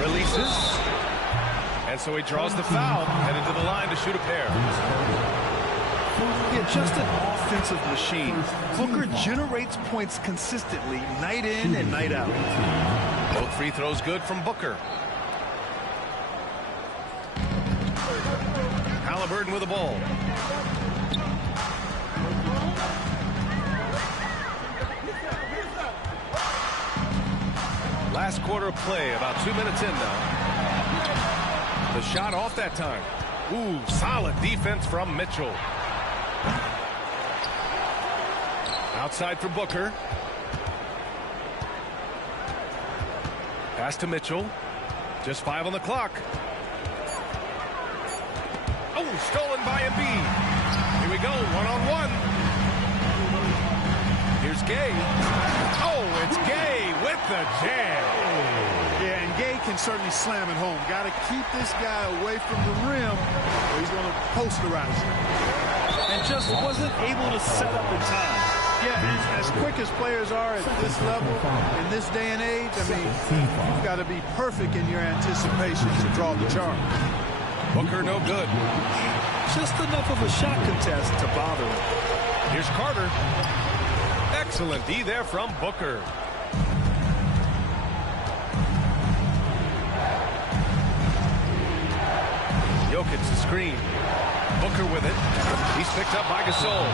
Releases. And so he draws the foul. Headed to the line to shoot a pair. Yeah, just an offensive machine. Booker generates points consistently, night in and night out. Both free throws good from Booker. Halliburton with the ball. Last quarter of play, about 2 minutes in now. The shot off that time. Ooh, solid defense from Mitchell. Outside for Booker. Pass to Mitchell. Just 5 on the clock. Oh, stolen by Embiid. Here we go, one-on-one. Here's Gay. Oh, it's Gay with the jam. Yeah, and Gay can certainly slam it home. Got to keep this guy away from the rim or he's going to posterize it. And just wasn't able to set up in time. Yeah, as quick as players are at this level, in this day and age, I mean, you've got to be perfect in your anticipation to draw the charge. Booker no good. Just enough of a shot contest to bother him. Here's Carter. Excellent D there from Booker. Jokic the screen. Booker with it. He's picked up by Gasol.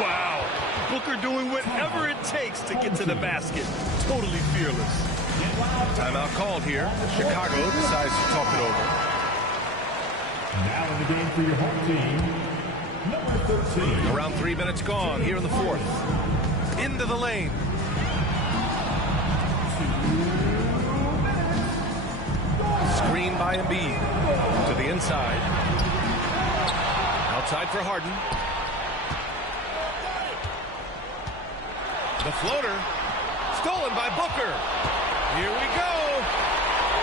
Wow. Booker doing whatever it takes to get to the basket. Totally fearless. Timeout called here. Chicago decides to talk it over. Now in the game for your home team, number 13. Around 3 minutes gone here in the 4th. Into the lane. Screen by Embiid. To the inside. Outside for Harden. The floater. Stolen by Booker. Here we go.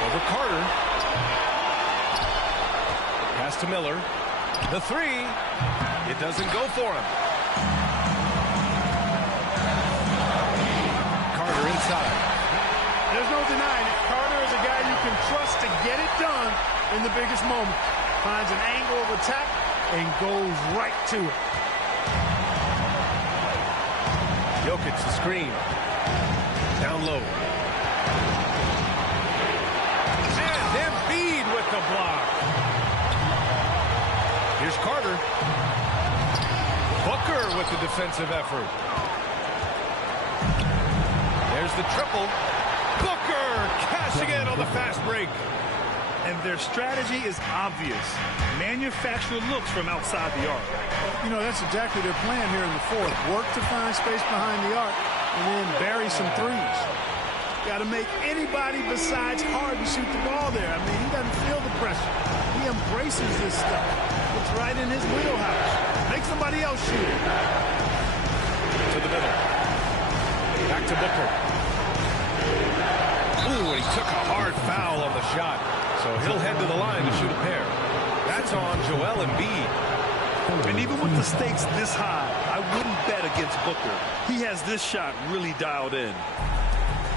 Over Carter. Pass to Miller. The three. It doesn't go for him. Carter inside. There's no denying it. Carter is a guy you can trust to get it done in the biggest moment. finds an angle of attack and goes right to it. Jokic the screen. Down low. And Embiid with the block. Here's Carter. Booker with the defensive effort. There's the triple. Booker cashing in on the fast break. And their strategy is obvious. Manufacture looks from outside the arc. You know, that's exactly their plan here in the fourth. Work to find space behind the arc and then bury some threes. Got to make anybody besides Harden shoot the ball there. I mean, he doesn't feel the pressure. He embraces this stuff. It's right in his wheelhouse. Make somebody else shoot it. To the middle. Back to Booker. Ooh, he took a hard foul on the shot. So he'll head to the line to shoot a pair. That's on Joel Embiid. And even with the stakes this high, I wouldn't bet against Booker. He has this shot really dialed in.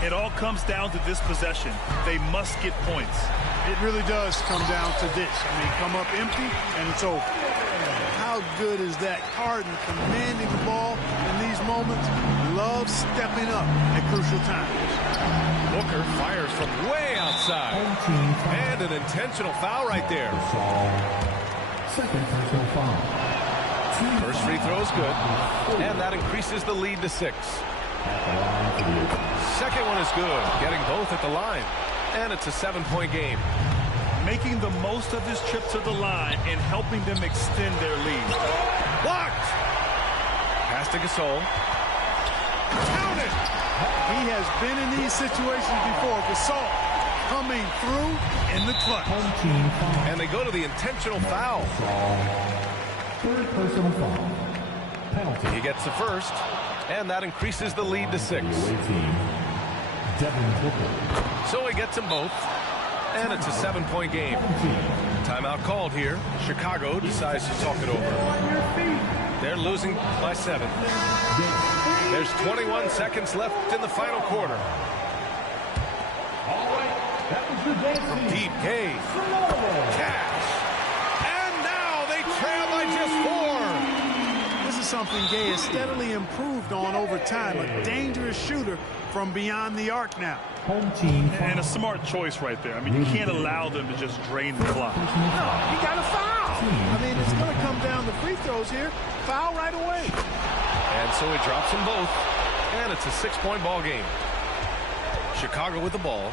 It all comes down to this possession. They must get points. It really does come down to this. I mean, come up empty, and it's over. How good is that? Harden commanding the ball in these moments. Loves stepping up at crucial times. Booker fires from way outside. And an intentional foul right there. Second personal foul. First free throw is good. And that increases the lead to 6. Second one is good. Getting both at the line. And it's a 7-point game. Making the most of his trip to the line and helping them extend their lead. Blocked. Pass to Gasol. Count it. He has been in these situations before. Gasol coming through in the clutch. And they go to the intentional foul. Third personal foul. Penalty. He gets the first, and that increases the lead to 6. So he gets them both, and it's a 7-point game. Timeout called here. Chicago decides to talk it over. They're losing by 7. There's 21 seconds left in the final quarter. From deep, Gay. Cash. And now they trail by just 4. This is something Gay has steadily improved on over time. A dangerous shooter from beyond the arc now. Home team. And a smart choice right there. I mean, you can't allow them to just drain the clock. No, he got a foul. I mean, it's going to come down to free throws here. Foul right away. And so he drops them both. And it's a 6-point ball game. Chicago with the ball.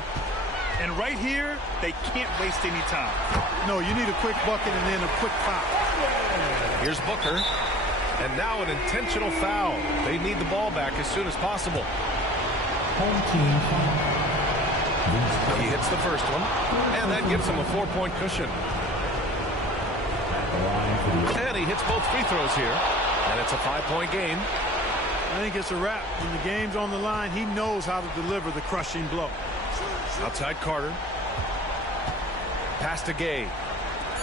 And right here, they can't waste any time. No, you need a quick bucket and then a quick foul. Here's Booker. And now an intentional foul. They need the ball back as soon as possible. Home team. He hits the first one. And that gives him a 4-point cushion. And he hits both free throws here. And it's a 5-point game. I think it's a wrap. When the game's on the line, he knows how to deliver the crushing blow. Outside Carter. Pass to Gay.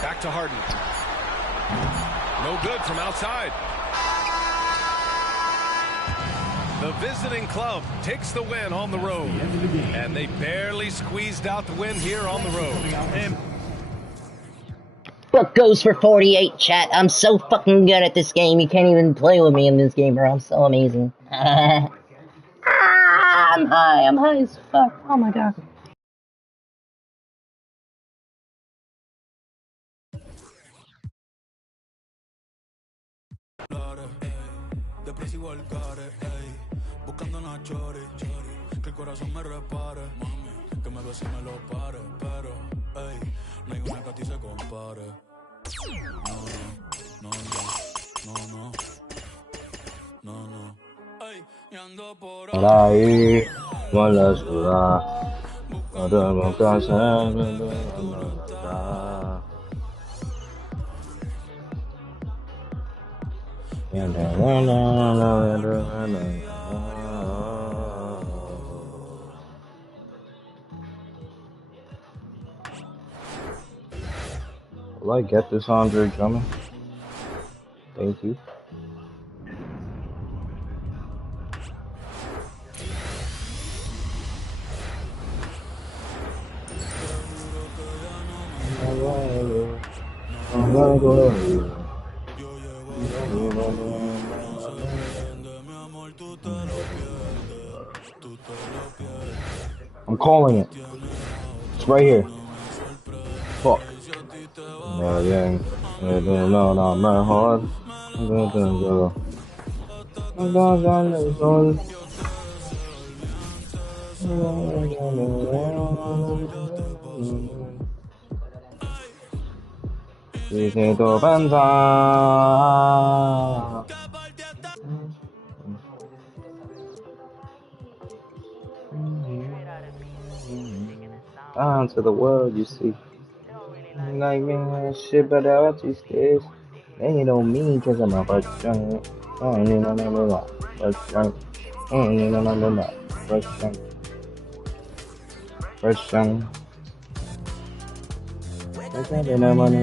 Back to Harden. No good from outside. The visiting club takes the win on the road. And they barely squeezed out the win here on the road. And Brooke goes for 48, chat. I'm so fucking good at this game. You can't even play with me in this game, bro. I'm so amazing. I'm high. I'm high as fuck. Oh my god. Depresivo al care, ey, buscando una chori, que el corazón me repare, mami, que me bese y me lo pare, pero, ey, no hay una que a ti se compare. No, ey, y ando por ahí, con la ciudad, no tengo que hacer, Will I get this Andre Drummond? Thank you. I'm calling it. It's right here. Fuck. Yeah. No, my heart. Siento pensar. To the world you see. Like me, shit, but out these days. They don't mean cause I'm a first drunk. No. First drunk. No. First drunk. First drunk. First drunk. I'm on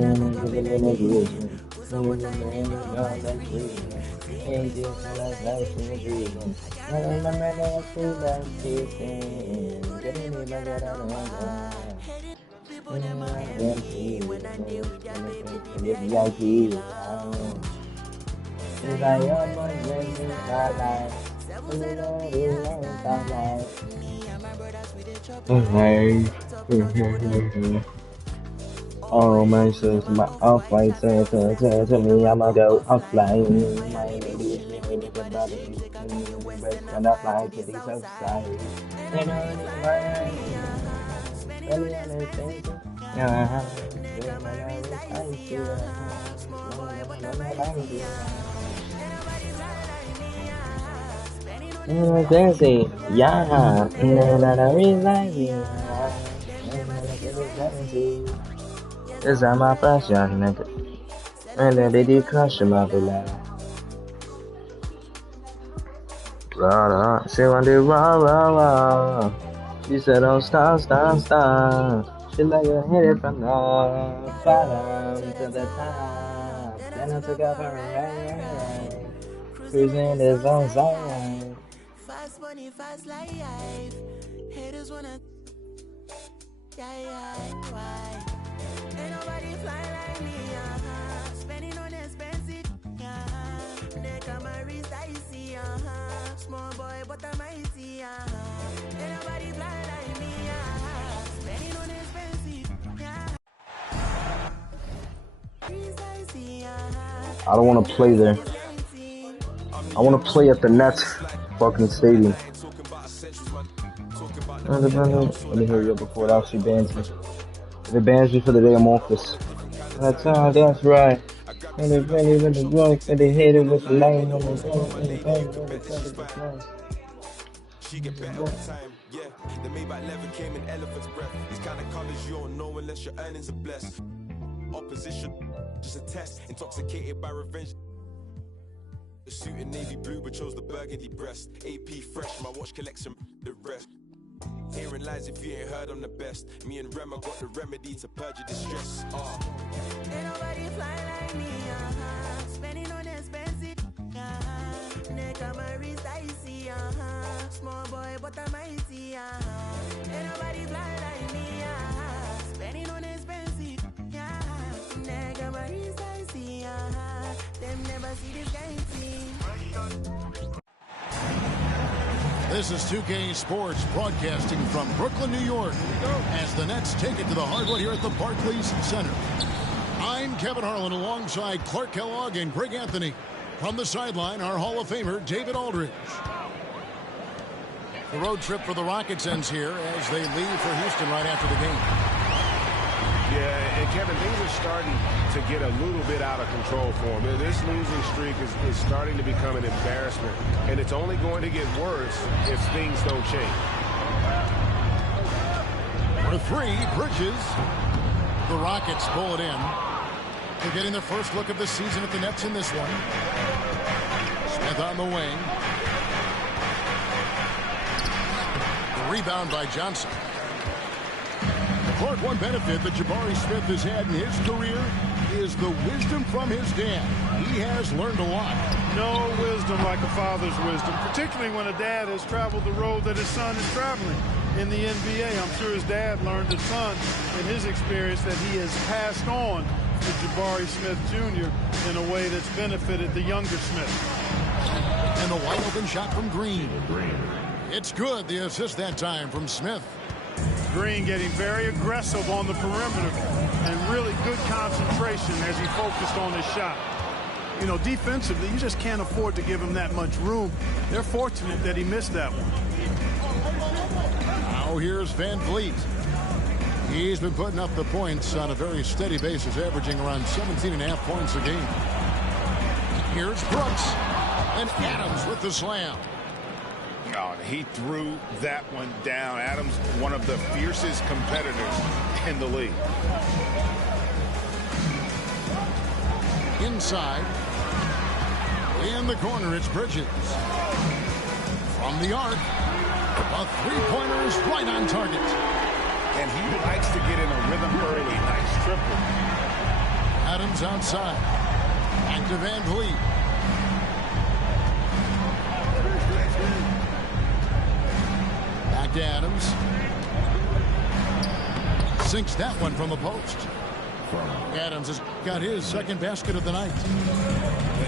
oh my sis, my offline to me, I'ma go offline. My lady is really about it. And I fly to these outside. And only understand. Fancy, yeah, and I realize this is my first young nigga. And then they did crush him out the line. She want to rah. She said, don't stop. She like a hit it from the bottom to the top. Then I took off her ride. Cruising this on side. Fast money, fast life. Haters wanna. Why? Ain't nobody fly like me, Spending on expensive, They come and reach dicey, Small boy, but I'm mighty, Ain't nobody fly like me, Spending on expensive, I don't want to play there. I want to play at the Nets fucking stadium. Let me hurry up before it actually bans me. If it bans me for the day, I'm off this. That's right. And it's really with the drunk, and they hit it with the lane, and She get better with time, yeah. The Maybach leather came in elephant's breath. These kind of colors you don't know unless your earnings are blessed. Opposition, just a test. Intoxicated by revenge. The suit in navy blue, but chose the burgundy breast. AP fresh, my watch collection, the rest. Hearing lies if you ain't heard I'm the best. Me and Rema got the remedy to purge your distress. Ain't nobody fly like me, Spending on expensive, They come and reach dicey, Small boy, but I'm mighty, Ain't nobody fly like me, Spending on expensive, They come and reach dicey, Them never see this kind of team. This is 2K Sports broadcasting from Brooklyn, New York, as the Nets take it to the hardwood here at the Barclays Center. I'm Kevin Harlan alongside Clark Kellogg and Greg Anthony. From the sideline, our Hall of Famer, David Aldridge. The road trip for the Rockets ends here as they leave for Houston right after the game. Yeah, and Kevin, things are starting to get a little bit out of control for them. This losing streak is starting to become an embarrassment, and it's only going to get worse if things don't change. For three, Bridges. The Rockets pull it in. They're getting their first look of the season at the Nets in this one. Smith on the wing. The rebound by Johnson. Clark, one benefit that Jabari Smith has had in his career is the wisdom from his dad. He has learned a lot. No wisdom like a father's wisdom, particularly when a dad has traveled the road that his son is traveling in the NBA. I'm sure his dad learned a ton in his experience that he has passed on for Jabari Smith Jr. in a way that's benefited the younger Smith. And the wide open shot from Green. It's good. The assist that time from Smith. Green getting very aggressive on the perimeter and really good concentration as he focused on his shot. You know, defensively, you just can't afford to give him that much room. They're fortunate that he missed that one. Now here's Van Vliet. He's been putting up the points on a very steady basis, averaging around 17.5 points a game. Here's Brooks. And Adams with the slam. Oh, he threw that one down. Adams, one of the fiercest competitors in the league. Inside. In the corner, it's Bridges. From the arc. A three-pointer is right on target. And he likes to get in a rhythm early. Nice triple. Adams outside. Back to Van Vliet. Back to Adams. Sinks that one from the post. Adams has got his second basket of the night.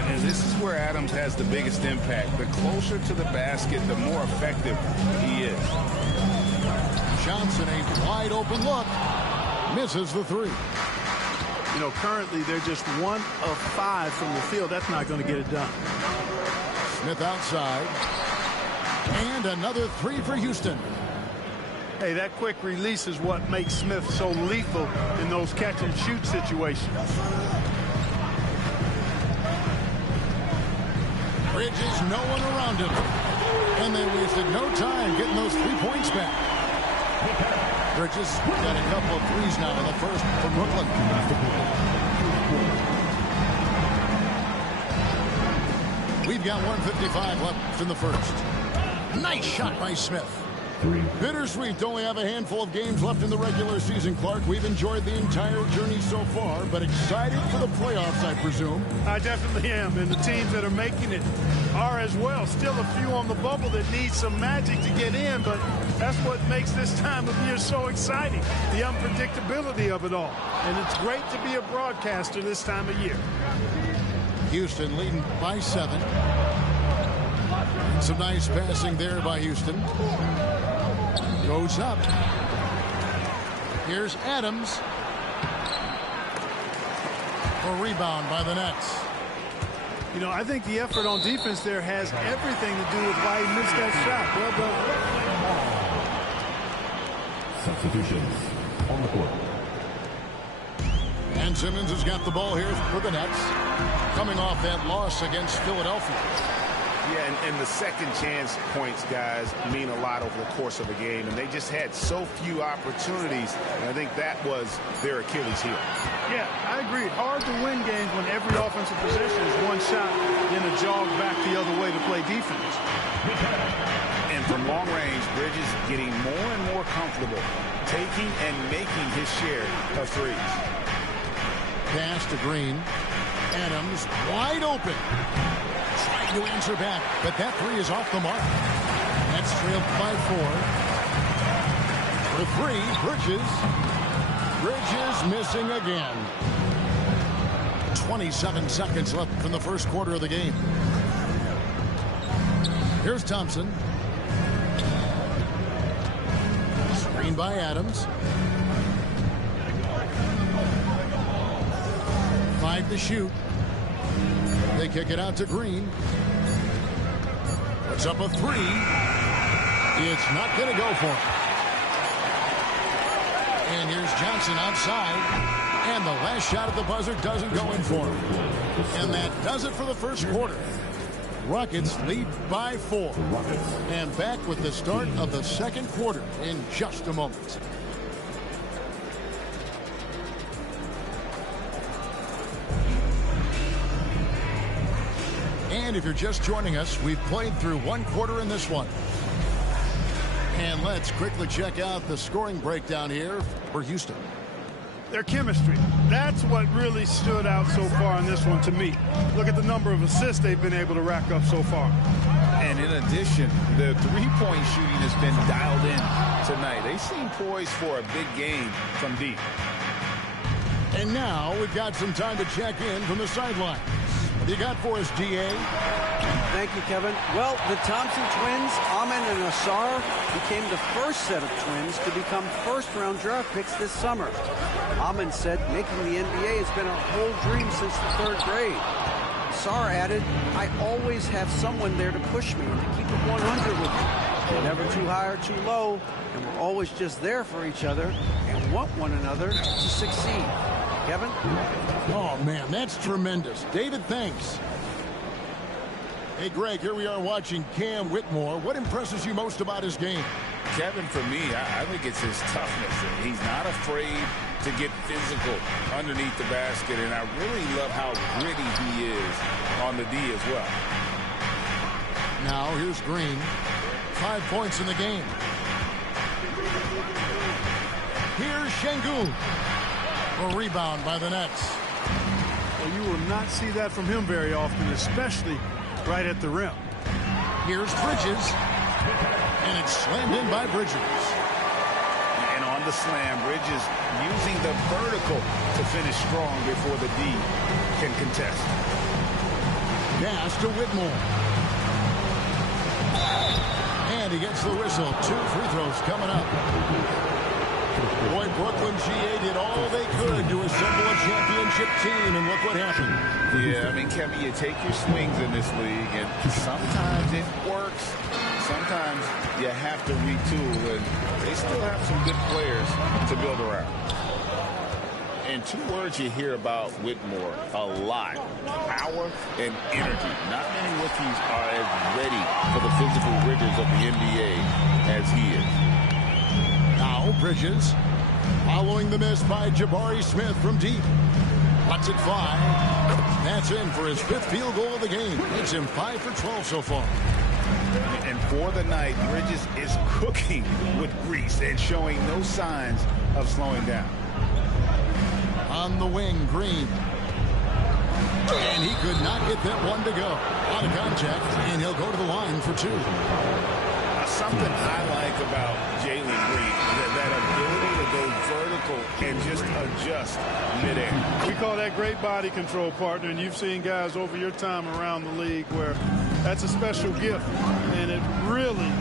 And this is where Adams has the biggest impact. The closer to the basket, the more effective he is. Johnson, a wide open look. Misses the three. You know, currently they're just 1 of 5 from the field. That's not going to get it done. Smith outside. And another three for Houston. Hey, that quick release is what makes Smith so lethal in those catch-and-shoot situations. Bridges, no one around him. And they wasted no time getting those 3 points back. Bridges got a couple of threes now in the first for Brooklyn. We've got 1:55 left in the first. Nice shot by Smith. Bittersweet to only have a handful of games left in the regular season, Clark. We've enjoyed the entire journey so far, but excited for the playoffs, I presume. I definitely am, and the teams that are making it are as well. Still a few on the bubble that need some magic to get in, but that's what makes this time of year so exciting, the unpredictability of it all. And it's great to be a broadcaster this time of year. Houston leading by 7. Some nice passing there by Houston. Goes up. Here's Adams. A rebound by the Nets. You know, I think the effort on defense there has everything to do with why he missed that shot. Well done. Substitutions on the court. And Simmons has got the ball here for the Nets. Coming off that loss against Philadelphia. Yeah, and the second chance points, guys, mean a lot over the course of a game. And they just had so few opportunities. And I think that was their Achilles heel. Yeah, I agree. Hard to win games when every offensive possession is one shot, then a jog back the other way to play defense. And from long range, Bridges getting more and more comfortable taking and making his share of threes. Pass to Green. Adams wide open. Trying to answer back, but that three is off the mark. That's trailed by 4. For 3, Bridges. Bridges missing again. 27 seconds left in the first quarter of the game. Here's Thompson. Screen by Adams. 5 to shoot. They kick it out to Green. Puts up a 3. It's not going to go for him. And here's Johnson outside. And the last shot at the buzzer doesn't go in for him. And that does it for the first quarter. Rockets lead by 4. And back with the start of the second quarter in just a moment. And if you're just joining us, we've played through 1 quarter in this one. And let's quickly check out the scoring breakdown here for Houston. Their chemistry. That's what really stood out so far in this one to me. Look at the number of assists they've been able to rack up so far. And in addition, the three-point shooting has been dialed in tonight. They seem poised for a big game from deep. And now we've got some time to check in from the sideline. What do you got for us, DA? Thank you, Kevin. Well, the Thompson twins, Amin and Asar, became the first set of twins to become first-round draft picks this summer. Amin said making the NBA has been a whole dream since the 3rd grade. Asar added, I always have someone there to push me and to keep it 100 with me. We're never too high or too low, and we're always just there for each other and want one another to succeed. Kevin? Oh, man, that's tremendous. David, thanks. Hey, Greg, here we are watching Cam Whitmore. What impresses you most about his game? Kevin, for me, I think it's his toughness. He's not afraid to get physical underneath the basket, and I really love how gritty he is on the D as well. Now, here's Green. 5 points in the game. Here's Şengün. A rebound by the Nets. Well, you will not see that from him very often, especially right at the rim. Here's Bridges. And it's slammed in by Bridges. And on the slam, Bridges using the vertical to finish strong before the D can contest. Pass to Whitmore. And he gets the whistle. 2 free throws coming up. Boy, Brooklyn GA did all they could to assemble a championship team, and look what happened. Yeah, I mean, Kevin, you take your swings in this league, and sometimes it works. Sometimes you have to retool, and they still have some good players to build around. And 2 words you hear about Whitmore a lot: power and energy. Not many rookies are as ready for the physical rigors of the NBA as he is. Now Bridges, following the miss by Jabari Smith from deep. Lets it fly. That's in for his 5th field goal of the game. Makes him 5 for 12 so far. And for the night, Bridges is cooking with grease and showing no signs of slowing down. On the wing, Green. And he could not get that one to go. Out of contact, and he'll go to the line for 2. Something I like about Jalen Green, that ability to go vertical and just adjust midair. We call that great body control, partner, and you've seen guys over your time around the league where that's a special gift, and it really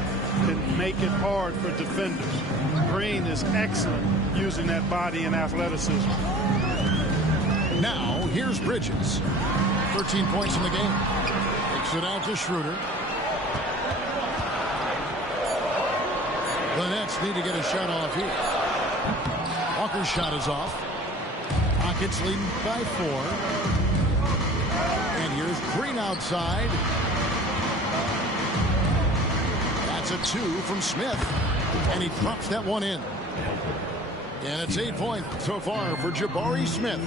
can make it hard for defenders. Green is excellent using that body and athleticism. Now, here's Bridges. 13 points in the game. Takes it out to Schroeder. The Nets need to get a shot off here. Walker's shot is off. Rockets leading by 4. And here's Green outside. That's a 2 from Smith. And he drops that one in. And it's 8 points so far for Jabari Smith.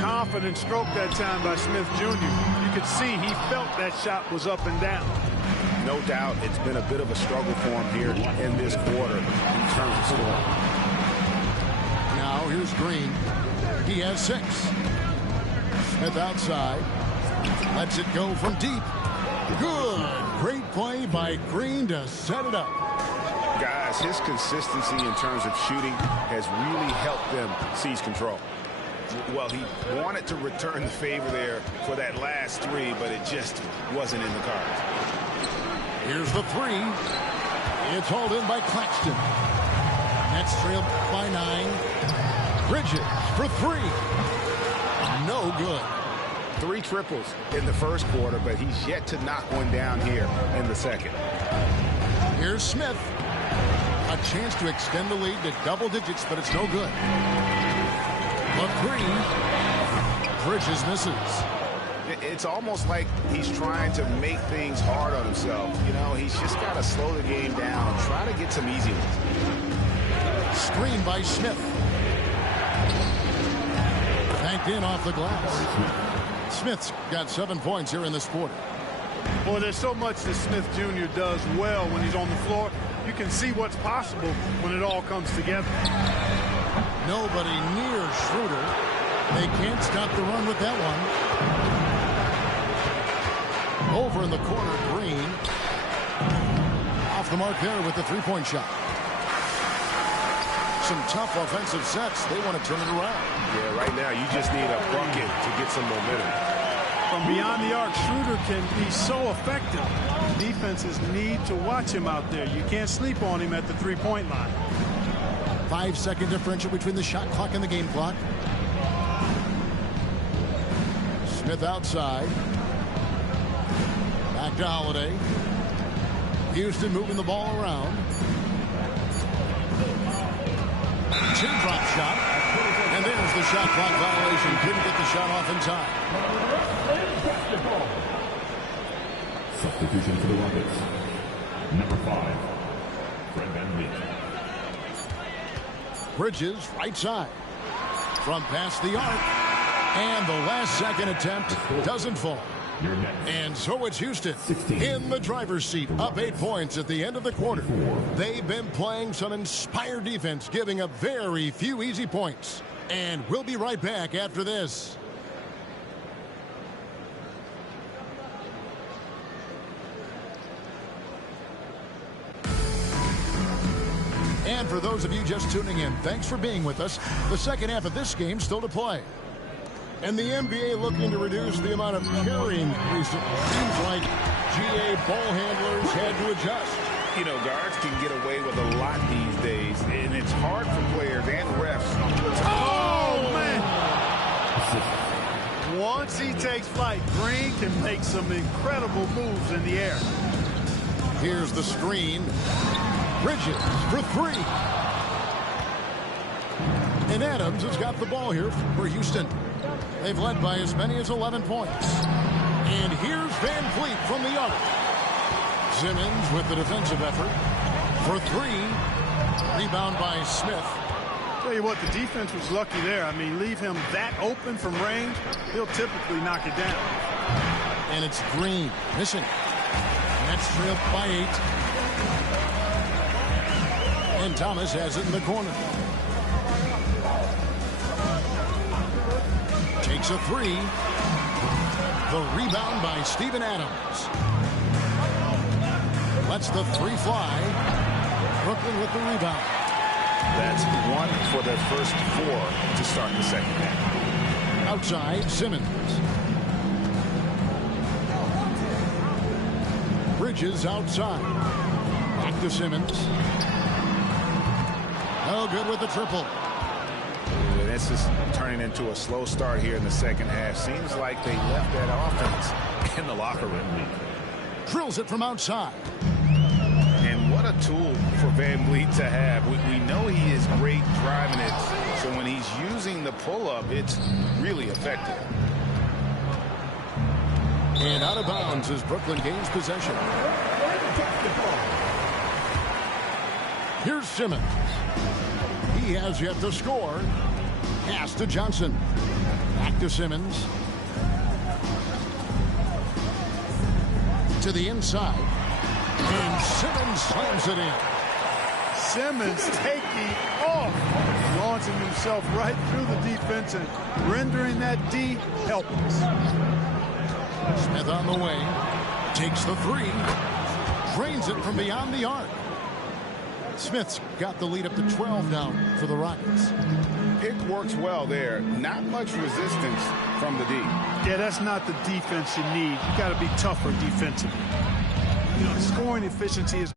Confident stroke that time by Smith Jr. You could see he felt that shot was up and down. No doubt it's been a bit of a struggle for him here in this quarter in terms of scoring. Now here's Green. He has 6. Smith outside. Lets it go from deep. Good. Great play by Green to set it up. Guys, his consistency in terms of shooting has really helped them seize control. Well, he wanted to return the favor there for that last 3, but it just wasn't in the cards. Here's the 3. It's hauled in by Claxton. Nets trailed by 9. Bridges for 3. No good. 3 triples in the first quarter, but he's yet to knock one down here in the second. Here's Smith. A chance to extend the lead to double digits, but it's no good. The 3. Bridges misses. It's almost like he's trying to make things hard on himself. You know, he's just got to slow the game down, try to get some easy ones. Screen by Smith. Banked in off the glass. Smith's got 7 points here in this quarter. Boy, there's so much that Smith Jr. does well when he's on the floor. You can see what's possible when it all comes together. Nobody near Schroeder. They can't stop the run with that one. Over in the corner, Green. Off the mark there with the 3-point shot. some tough offensive sets. They want to turn it around. Yeah, right now you just need a bucket to get some momentum. From beyond the arc, Schroeder can be so effective. Defenses need to watch him out there. You can't sleep on him at the three-point line. 5-second differential between the shot clock and the game clock. Smith outside. Back to Holiday. Houston moving the ball around. Teardrop shot. And there's the shot clock violation. Couldn't get the shot off in time. Substitution for the Rockets. Number 5, Fred VanVleet. Bridges, right side. From past the arc. And the last second attempt doesn't fall. And so it's Houston in the driver's seat, up 8 points at the end of the quarter. They've been playing some inspired defense, giving up very few easy points. And we'll be right back after this. And for those of you just tuning in, thanks for being with us. The second half of this game still to play. And the NBA looking to reduce the amount of carrying recently. Seems like GA ball handlers had to adjust. You know, guards can get away with a lot these days, and it's hard for players and refs. Oh, man! Once he takes flight, Green can make some incredible moves in the air. Here's the screen. Bridges for 3. And Adams has got the ball here for Houston. They've led by as many as 11 points. And here's VanVleet from the arc. Simmons with the defensive effort for 3. Rebound by Smith. Tell you what, the defense was lucky there. I mean, leave him that open from range, he'll typically knock it down. And it's Green missing. Nets trailed by 8. And Thomas has it in the corner. Takes a 3. The rebound by Steven Adams. Lets the 3 fly. Brooklyn with the rebound. That's 1 for the first 4 to start the second half. Outside, Simmons. Bridges outside. Back to Simmons. Oh, good with the triple. This is turning into a slow start here in the second half. Seems like they left that offense in the locker room. Drills it from outside. And what a tool for VanVleet to have. We know he is great driving it, so when he's using the pull-up, it's really effective. And out of bounds as Brooklyn gains possession. Here's Simmons. He has yet to score. Pass to Johnson. Back to Simmons. To the inside. And Simmons slams it in. Simmons taking off. Launching himself right through the defense and rendering that D helpless. Smith on the wing. Takes the 3. Drains it from beyond the arc. Smith's got the lead up to 12 now for the Rockets. Pick works well there. Not much resistance from the D. Yeah, that's not the defense you need. You got to be tougher defensively. You know, scoring efficiency is